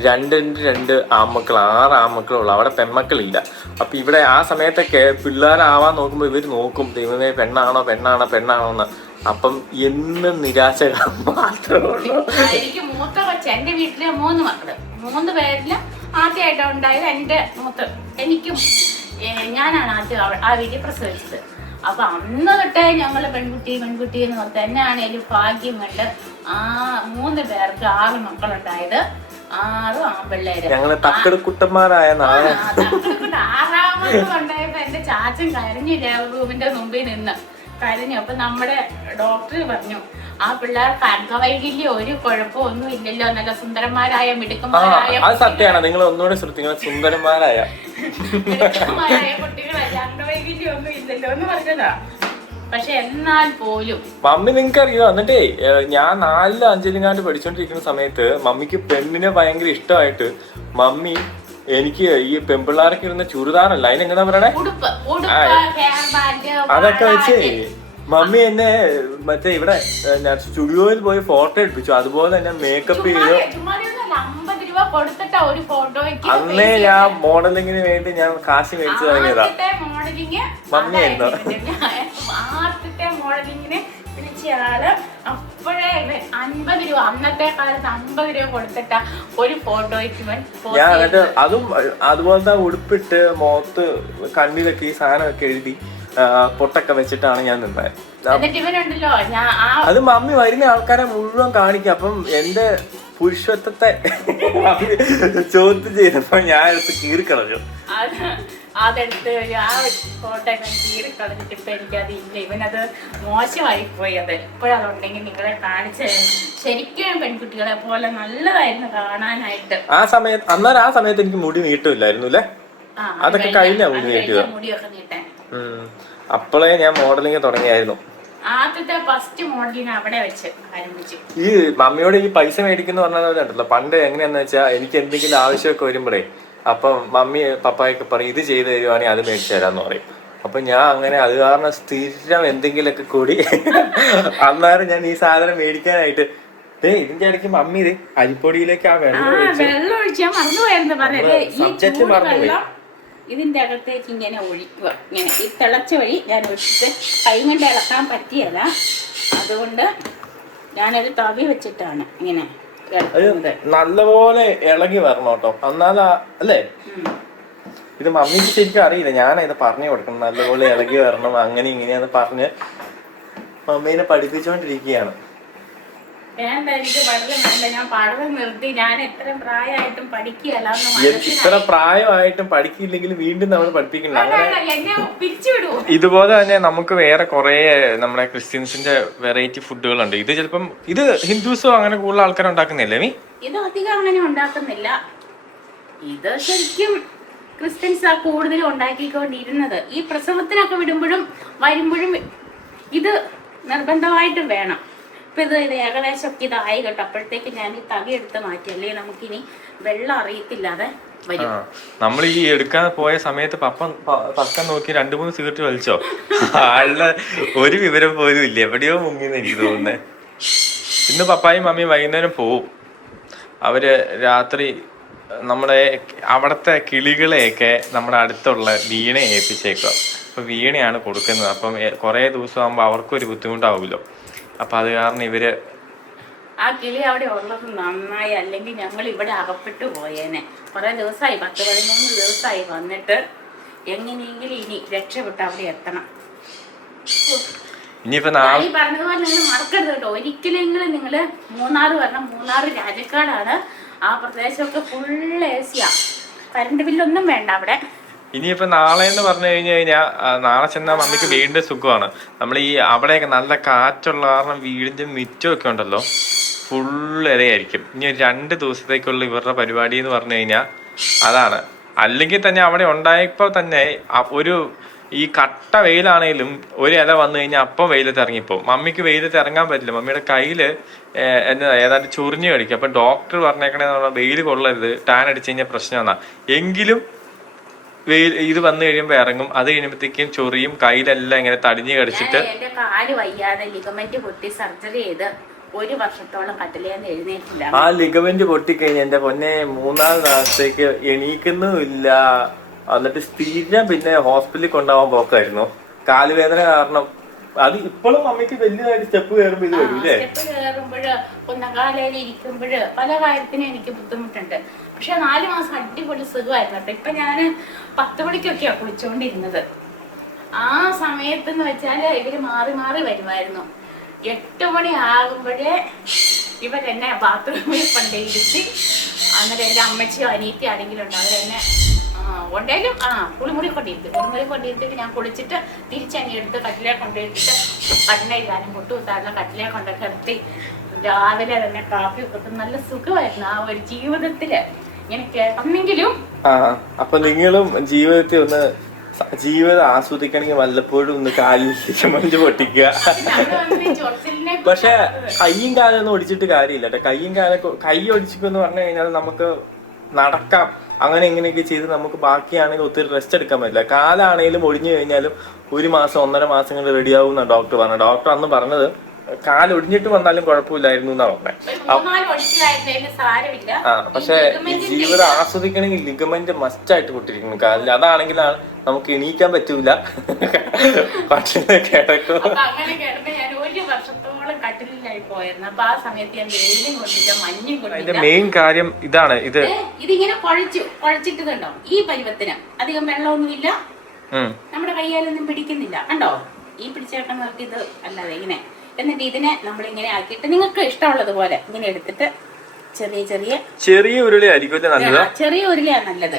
2 ആൺമക്കൾ, 6 ആൺമക്കളുള്ളൂ. അവിടെ പെൺമക്കളില്ല. അപ്പൊ ഇവിടെ ആ സമയത്തൊക്കെ പിള്ളേരാവാൻ നോക്കുമ്പോ ഇവര് നോക്കും, ദൈവമേ പെണ്ണാണോ എന്ന്. അപ്പം എന്നും നിരാശ മാത്രമേ ഉള്ളൂ. എനിക്ക് മൂത്ത കൊച്ച, എന്റെ വീട്ടിലെ 3 മക്കള്, 3 പേരിലും ആദ്യമായിട്ട് ഉണ്ടായത് എന്റെ മൂത്ത. എനിക്കും ഞാനാണ് ആദ്യം ആ വീട്ടിൽ പ്രസവിച്ചത്. അപ്പൊ അന്ന് തൊട്ടേ ഞങ്ങള് പെൺകുട്ടി എന്ന് പറഞ്ഞ തന്നെയാണേലും ഭാഗ്യം കണ്ട് 3 പേർക്ക് 6 മക്കളുണ്ടായത്. 6 ആൺപിള്ളേര്. ഞങ്ങള് തക്കടക്കുട്ടന്മാരായ 6ാമത് ഉണ്ടായപ്പോ എന്റെ ചാച്ചൻ കരഞ്ഞില്ല റൂമിന്റെ മുമ്പിൽ നിന്ന്. കരഞ്ഞു. അപ്പൊ നമ്മുടെ ഡോക്ടർ പറഞ്ഞു ആ പിള്ളേർക്ക് അംഗവൈകല്യം ഒരു കുഴപ്പമൊന്നും ഇല്ലല്ലോ, നല്ല സുന്ദരന്മാരായ മിടുക്കന്മാരായ അത് സത്യമാണ്. നിങ്ങൾ ഒന്നുകൂടെ ശ്രദ്ധിക്കണം, സുന്ദരന്മാരായ കുട്ടികളല്ല, അംഗവൈകല്യം ഒന്നും ഇല്ലല്ലോ എന്ന് പറഞ്ഞതാ. പക്ഷെ എന്നാൽ പോലും മമ്മി നിങ്ങൾക്ക് അറിയാം. എന്നിട്ടേ ഞാൻ 4-ലും 5-ലും പഠിച്ചോണ്ടിരിക്കുന്ന സമയത്ത് മമ്മിക്ക് പെണ്ണിനെ ഭയങ്കര ഇഷ്ടമായിട്ട് മമ്മി എനിക്ക് ഈ പെൺപിള്ളേരൊക്കെ ഇരുന്ന ചുരിദാറല്ല, അതിനെങ്ങനെ പറയണേ, അതൊക്കെ വെച്ച് മമ്മി എന്നെ മറ്റേ ഇവിടെ സ്റ്റുഡിയോയിൽ പോയി ഫോട്ടോ എടുപ്പിച്ചു. അതുപോലെ തന്നെ മേക്കപ്പ് ചെയ്തു. അന്നേ ഞാൻ മോഡലിങ്ങിന് വേണ്ടി ഞാൻ കാശ് മേടിച്ചു തുടങ്ങിയതാ. മമ്മിയായിരുന്നു മോഡലിങ്ങിന് വിളിച്ച ആള്. അപ്പോഴേ 50 രൂപ, അന്നത്തെ കാലത്ത് 50 രൂപ കൊടുത്തിട്ടാ ഒരു ഫോട്ടോയ്ക്ക് ഞാൻ. എന്നിട്ട് അതും അതുപോലത്തെ ഉടുപ്പിട്ട് മുഖത്ത് കണ്ണിലൊക്കെ ഈ സാധനമൊക്കെ എഴുതി പൊട്ടൊക്കെ വെച്ചിട്ടാണ് ഞാൻ നിന്നത്. അത് മമ്മി വരുന്ന ആൾക്കാരെ മുഴുവൻ കാണിക്കും. അപ്പം എന്റെ പുരുഷത്വത്തെ ചോദ്യം ചെയ്തപ്പോ ഞാൻ എടുത്ത് കീറിക്കളഞ്ഞു. അതെടുത്ത് ആ ഫോട്ടോ കീറിക്കളഞ്ഞിട്ട് ഇപ്പൊ എനിക്കത് ഇല്ല. ഇവനത് മോശമായി പോയി. അത് ഇപ്പോഴതുണ്ടെങ്കിൽ നിങ്ങളെ കാണിച്ചു. ശരിക്കും പെൺകുട്ടികളെ പോലെ നല്ലതായിരുന്നു കാണാനായിട്ട്. ആ സമയത്ത് എനിക്ക് മുടി നീട്ടില്ലായിരുന്നു അല്ലേ? അതൊക്കെ കഴിഞ്ഞ മുടി നീട്ടിയത്. മുടിയൊക്കെ നീട്ടാൻ അപ്പോഴേ ഞാൻ മോഡലിങ് തുടങ്ങിയായിരുന്നു. ആദ്യത്തെ ഫസ്റ്റ് മോഡലിങ് അവിടെ വെച്ച് ആരംഭിച്ചു. ഈ മമ്മിയോട് ഈ പൈസ മേടിക്കുന്ന പറഞ്ഞല്ലോ, പണ്ട് എങ്ങനെയാന്ന് വെച്ചാൽ എനിക്ക് എന്തെങ്കിലും ആവശ്യമൊക്കെ വരുമ്പോഴേ അപ്പം മമ്മി പപ്പായൊക്കെ പറയും ഇത് ചെയ്ത് തരുവാണെങ്കിൽ അത് മേടിച്ചു തരാന്ന് പറയും. അപ്പൊ ഞാൻ അങ്ങനെ അത് കാരണം സ്ഥിരം എന്തെങ്കിലുമൊക്കെ കൂടി അന്നേരം ഞാൻ ഈ സാധനം മേടിക്കാനായിട്ട് ഇതിന്റെ ഇടയ്ക്ക് മമ്മി ഇത് അരിപ്പൊടിയിലേക്ക് ആ വെള്ളം ഒഴിച്ചാൽ മറന്നുപോയായിരുന്നു പറഞ്ഞത്. സബ്ജക്റ്റ് മറന്നുപോയി. ഇതിന്റെ അകത്തേക്ക് ഇങ്ങനെ ഒഴിക്കുക. ഇങ്ങനെ ഈ തിളച്ച വഴി ഞാൻ ഒഴിച്ചിട്ട് കൈ കൊണ്ട് ഇളക്കാൻ പറ്റിയല്ല, അതുകൊണ്ട് ഞാനൊരു തവി വെച്ചിട്ടാണ് ഇങ്ങനെ നല്ലപോലെ ഇളകി വരണം കേട്ടോ, എന്നാലാ അല്ലേ? ഇത് മമ്മിക്ക് ശരിക്കും അറിയില്ല, ഞാനാ ഇത് പറഞ്ഞു കൊടുക്കണം. നല്ലപോലെ ഇളകി വരണം, അങ്ങനെ ഇങ്ങനെയാന്ന് പറഞ്ഞ് മമ്മീനെ പഠിപ്പിച്ചോണ്ടിരിക്കുകയാണ്. ഇത്ര പ്രായമായിട്ടും പഠിക്കില്ലെങ്കിൽ വീണ്ടും നമ്മൾ പഠിപ്പിക്കണം. ഇതുപോലെ തന്നെ നമുക്ക് വേറെ കുറെ നമ്മുടെ ക്രിസ്ത്യൻസിന്റെ വെറൈറ്റി ഫുഡുകളുണ്ട്. ഇത് ചിലപ്പം ഇത് ഹിന്ദുസോ അങ്ങനെ കൂടുതൽ ആൾക്കാർ ഉണ്ടാക്കുന്നില്ലേ മീ? ഇത് അധികം അങ്ങനെ ഉണ്ടാക്കുന്നില്ല. ഇത് ശരിക്കും ക്രിസ്ത്യൻസ് കൂടുതലും ഉണ്ടാക്കിക്കൊണ്ടിരുന്നത്. ഈ പ്രസവത്തിനൊക്കെ വിടുമ്പോഴും വരുമ്പോഴും ഇത് നിർബന്ധമായിട്ടും വേണം. ഇത് ഏകദേശമൊക്കെ ഇതായി കേട്ടോ. അപ്പോഴത്തേക്ക് ഞാൻ ഈ തവി എടുത്ത് മാറ്റി, അല്ലെങ്കിൽ നമുക്കിനി വെള്ളം അറിയത്തില്ലാതെ വരും. നമ്മൾ ഈ എടുക്കാൻ പോയ സമയത്ത് പക്കം നോക്കി 2-3 സിഗരറ്റ് വലിച്ചോ? ആളുടെ ഒരു വിവരം പോലും ഇല്ല, എവിടെയോ മുങ്ങിന്ന് എനിക്ക് തോന്നുന്നത്. ഇന്ന് പപ്പായും മമ്മിയും വൈകുന്നേരം പോവും. അവര് രാത്രി നമ്മുടെ അവിടുത്തെ കിളികളെയൊക്കെ നമ്മുടെ അടുത്തുള്ള വീണയെ ഏൽപ്പിച്ചേക്കുക. അപ്പൊ വീണയാണ് കൊടുക്കുന്നത്. അപ്പം കുറെ ദിവസം ആകുമ്പോൾ അവർക്കൊരു ബുദ്ധിമുട്ടാവുമല്ലോ. അപ്പൊ അത് കാരണം ഇവര് ആ കിളി അവിടെ ഉള്ളത് നന്നായി, അല്ലെങ്കിൽ ഞങ്ങൾ ഇവിടെ അകപ്പെട്ടു പോയേനെ. കുറെ ദിവസമായി, 10-13 ദിവസമായി വന്നിട്ട്. എങ്ങനെയെങ്കിലും ഇനി രക്ഷപ്പെട്ട് അവിടെ എത്തണം. ഇനിയിപ്പോ ഈ പറഞ്ഞതുപോലെ നിങ്ങൾ മറക്കരുത് കേട്ടോ. ഒരിക്കലെങ്കിലും നിങ്ങള് മൂന്നാർ വരണം. മൂന്നാർ രാജക്കാടാണ്. ആ പ്രദേശമൊക്കെ ഫുൾ ഏസിയാ. കറണ്ട് ബില്ലൊന്നും വേണ്ട അവിടെ. ഇനിയിപ്പോ നാളെ എന്ന് പറഞ്ഞു കഴിഞ്ഞാൽ നാളെ ചെന്നാൽ മമ്മിക്ക് വീടിന്റെ സുഖമാണ്. നമ്മൾ ഈ അവിടെയൊക്കെ നല്ല കാറ്റുള്ള കാരണം വീടിന്റെ മിറ്റമൊക്കെ ഉണ്ടല്ലോ ഫുൾ ഇലയായിരിക്കും. ഇനി 2 ദിവസത്തേക്കുള്ള ഇവരുടെ പരിപാടി എന്ന് പറഞ്ഞു കഴിഞ്ഞാൽ അതാണ്. അല്ലെങ്കിൽ തന്നെ അവിടെ ഉണ്ടായപ്പോൾ തന്നെ ഒരു ഈ കട്ട വെയിലാണെങ്കിലും ഒരു ഇല വന്നു കഴിഞ്ഞാൽ അപ്പം വെയിലത്ത് ഇറങ്ങിപ്പോ. മമ്മിക്ക് വെയിലത്ത് ഇറങ്ങാൻ പറ്റില്ല. മമ്മിയുടെ കയ്യില് ഏതാണ്ട് ചൊറിഞ്ഞു കടിക്കും. അപ്പൊ ഡോക്ടർ പറഞ്ഞേക്കണേ വെയിൽ കൊള്ളരുത്, ടാൻ അടിച്ചു കഴിഞ്ഞാൽ പ്രശ്നമാണ്. എങ്കിലും വെയിൽ ഇത് വന്നു കഴിയുമ്പോ ഇറങ്ങും. അത് കഴിയുമ്പോഴത്തേക്കും ചൊറിയും, കയ്യിലെല്ലാം ഇങ്ങനെ തടിഞ്ഞു കടിച്ചിട്ട്. എന്റെ കാല് വയ്യാതെ ലിഗമെന്റ് പൊട്ടി സർജറി ചെയ്ത് 1 വർഷത്തോളം കട്ടിലേന്ന് എഴുന്നേറ്റില്ല. ആ ലിഗമെന്റ് പൊട്ടിക്കഴിഞ്ഞ എന്റെ പൊന്നെ 3-4 ദിവസത്തേക്ക് എണീക്കുന്നുമില്ല. എന്നിട്ട് സ്ഥിരം പിന്നെ ഹോസ്പിറ്റലിൽ കൊണ്ടുപോകാൻ പോക്കായിരുന്നു. കാലുവേദന കാരണം. അത് ഇപ്പോഴും മമ്മിക്ക് വലിയതായിട്ട് സ്റ്റെപ്പ് കയറുമ്പോ ഇത് വരും അല്ലേ? സ്റ്റെപ്പ് കയറുമ്പോഴ് കുന്നകാലയിൽ ഇരിക്കുമ്പോഴ് പല കാര്യത്തിനും എനിക്ക് ബുദ്ധിമുട്ടുണ്ട്. പക്ഷെ 4 മാസം അടിപൊളി സുഖമായിരുന്നു കേട്ടോ. ഇപ്പൊ ഞാന് 10 മണിക്കൊക്കെയാ കുളിച്ചോണ്ടിരുന്നത്. ആ സമയത്ത് വെച്ചാല് ഇവര് മാറി മാറി വരുമായിരുന്നു. 8 മണി ആകുമ്പോഴേ ഇവരെന്നെ ബാത്റൂമിൽ കൊണ്ടിരിച്ച്, അന്നേരം എന്റെ അമ്മച്ചിയോ അനിയത്തി ആരെങ്കിലും ഉണ്ട്, അവരെന്നെ കൊണ്ടേലും കുളിമുറി കൊണ്ടിരുത്തിട്ട് ഞാൻ കുളിച്ചിട്ട് തിരിച്ചങ്ങി എടുത്ത് കട്ടിലേ കൊണ്ടിരുത്തിട്ട് കട്ടിലേക്കാനും മുട്ടുകുത്താറുള്ള കട്ടിലേ കൊണ്ടൊക്കെ നിർത്തി രാവിലെ തന്നെ കാപ്പി കൊടുത്ത് നല്ല സുഖമായിരുന്നു ആ ഒരു ജീവിതത്തില് ഇങ്ങനെ കേട്ടെങ്കിലും. അപ്പൊ നിങ്ങളും ജീവിതത്തിൽ ഒന്ന് ജീവിതം ആസ്വദിക്കണമെങ്കിൽ വല്ലപ്പോഴും ഒന്ന് കാലിൽ മഞ്ച് പൊട്ടിക്കുക. പക്ഷെ കയ്യും കാലൊന്നും ഒടിച്ചിട്ട് കാര്യമില്ല കേട്ടോ. കൈ ഒടിച്ചിട്ടെന്ന് പറഞ്ഞു കഴിഞ്ഞാൽ നമുക്ക് നടക്കാം, അങ്ങനെ ഇങ്ങനെയൊക്കെ ചെയ്ത് നമുക്ക് ബാക്കിയാണെങ്കിൽ ഒത്തിരി റെസ്റ്റ് എടുക്കാൻ പറ്റില്ല. കാലാണെങ്കിലും ഒടിഞ്ഞു കഴിഞ്ഞാലും 1 മാസം 1.5 മാസം കൊണ്ട് റെഡിയാവും എന്നാണ് ഡോക്ടർ പറഞ്ഞത്. ഡോക്ടർ അന്ന് പറഞ്ഞത് കാലൊടിഞ്ഞിട്ട് വന്നാലും കുഴപ്പമില്ലായിരുന്നു എന്നാ പറഞ്ഞത്. പക്ഷെ ജീവിതം ആസ്വദിക്കണമെങ്കിൽ ലിഗമെന്റ് മസ്റ്റ് ആയിട്ട് പൊട്ടിരിക്കുന്നു കാലിൽ. അതാണെങ്കിലാണ് നമുക്ക് എണീക്കാൻ പറ്റൂല, ഭക്ഷണം കിടക്കും. അതിന്റെ മെയിൻ കാര്യം ഇതാണ്. ഇതിങ്ങനെ കുഴച്ചിട്ട് കണ്ടോ, ഈ പരുവത്തിന് അധികം വെള്ളമൊന്നുമില്ല, നമ്മുടെ കയ്യാലൊന്നും പിടിക്കുന്നില്ല കണ്ടോ. ഈ പിടിച്ചേക്കുന്നവർക്ക് ഇത് അല്ലാതെ ഇങ്ങനെ. എന്നിട്ട് ഇതിനെ നമ്മളിങ്ങനെ ആക്കിയിട്ട് നിങ്ങൾക്ക് ഇഷ്ടമുള്ളത് പോലെ ഇങ്ങനെ എടുത്തിട്ട് ചെറിയ ഉരുളി ആയിരിക്കും നല്ലത്. ചെറിയ ഉരുളിയാണ് നല്ലത്.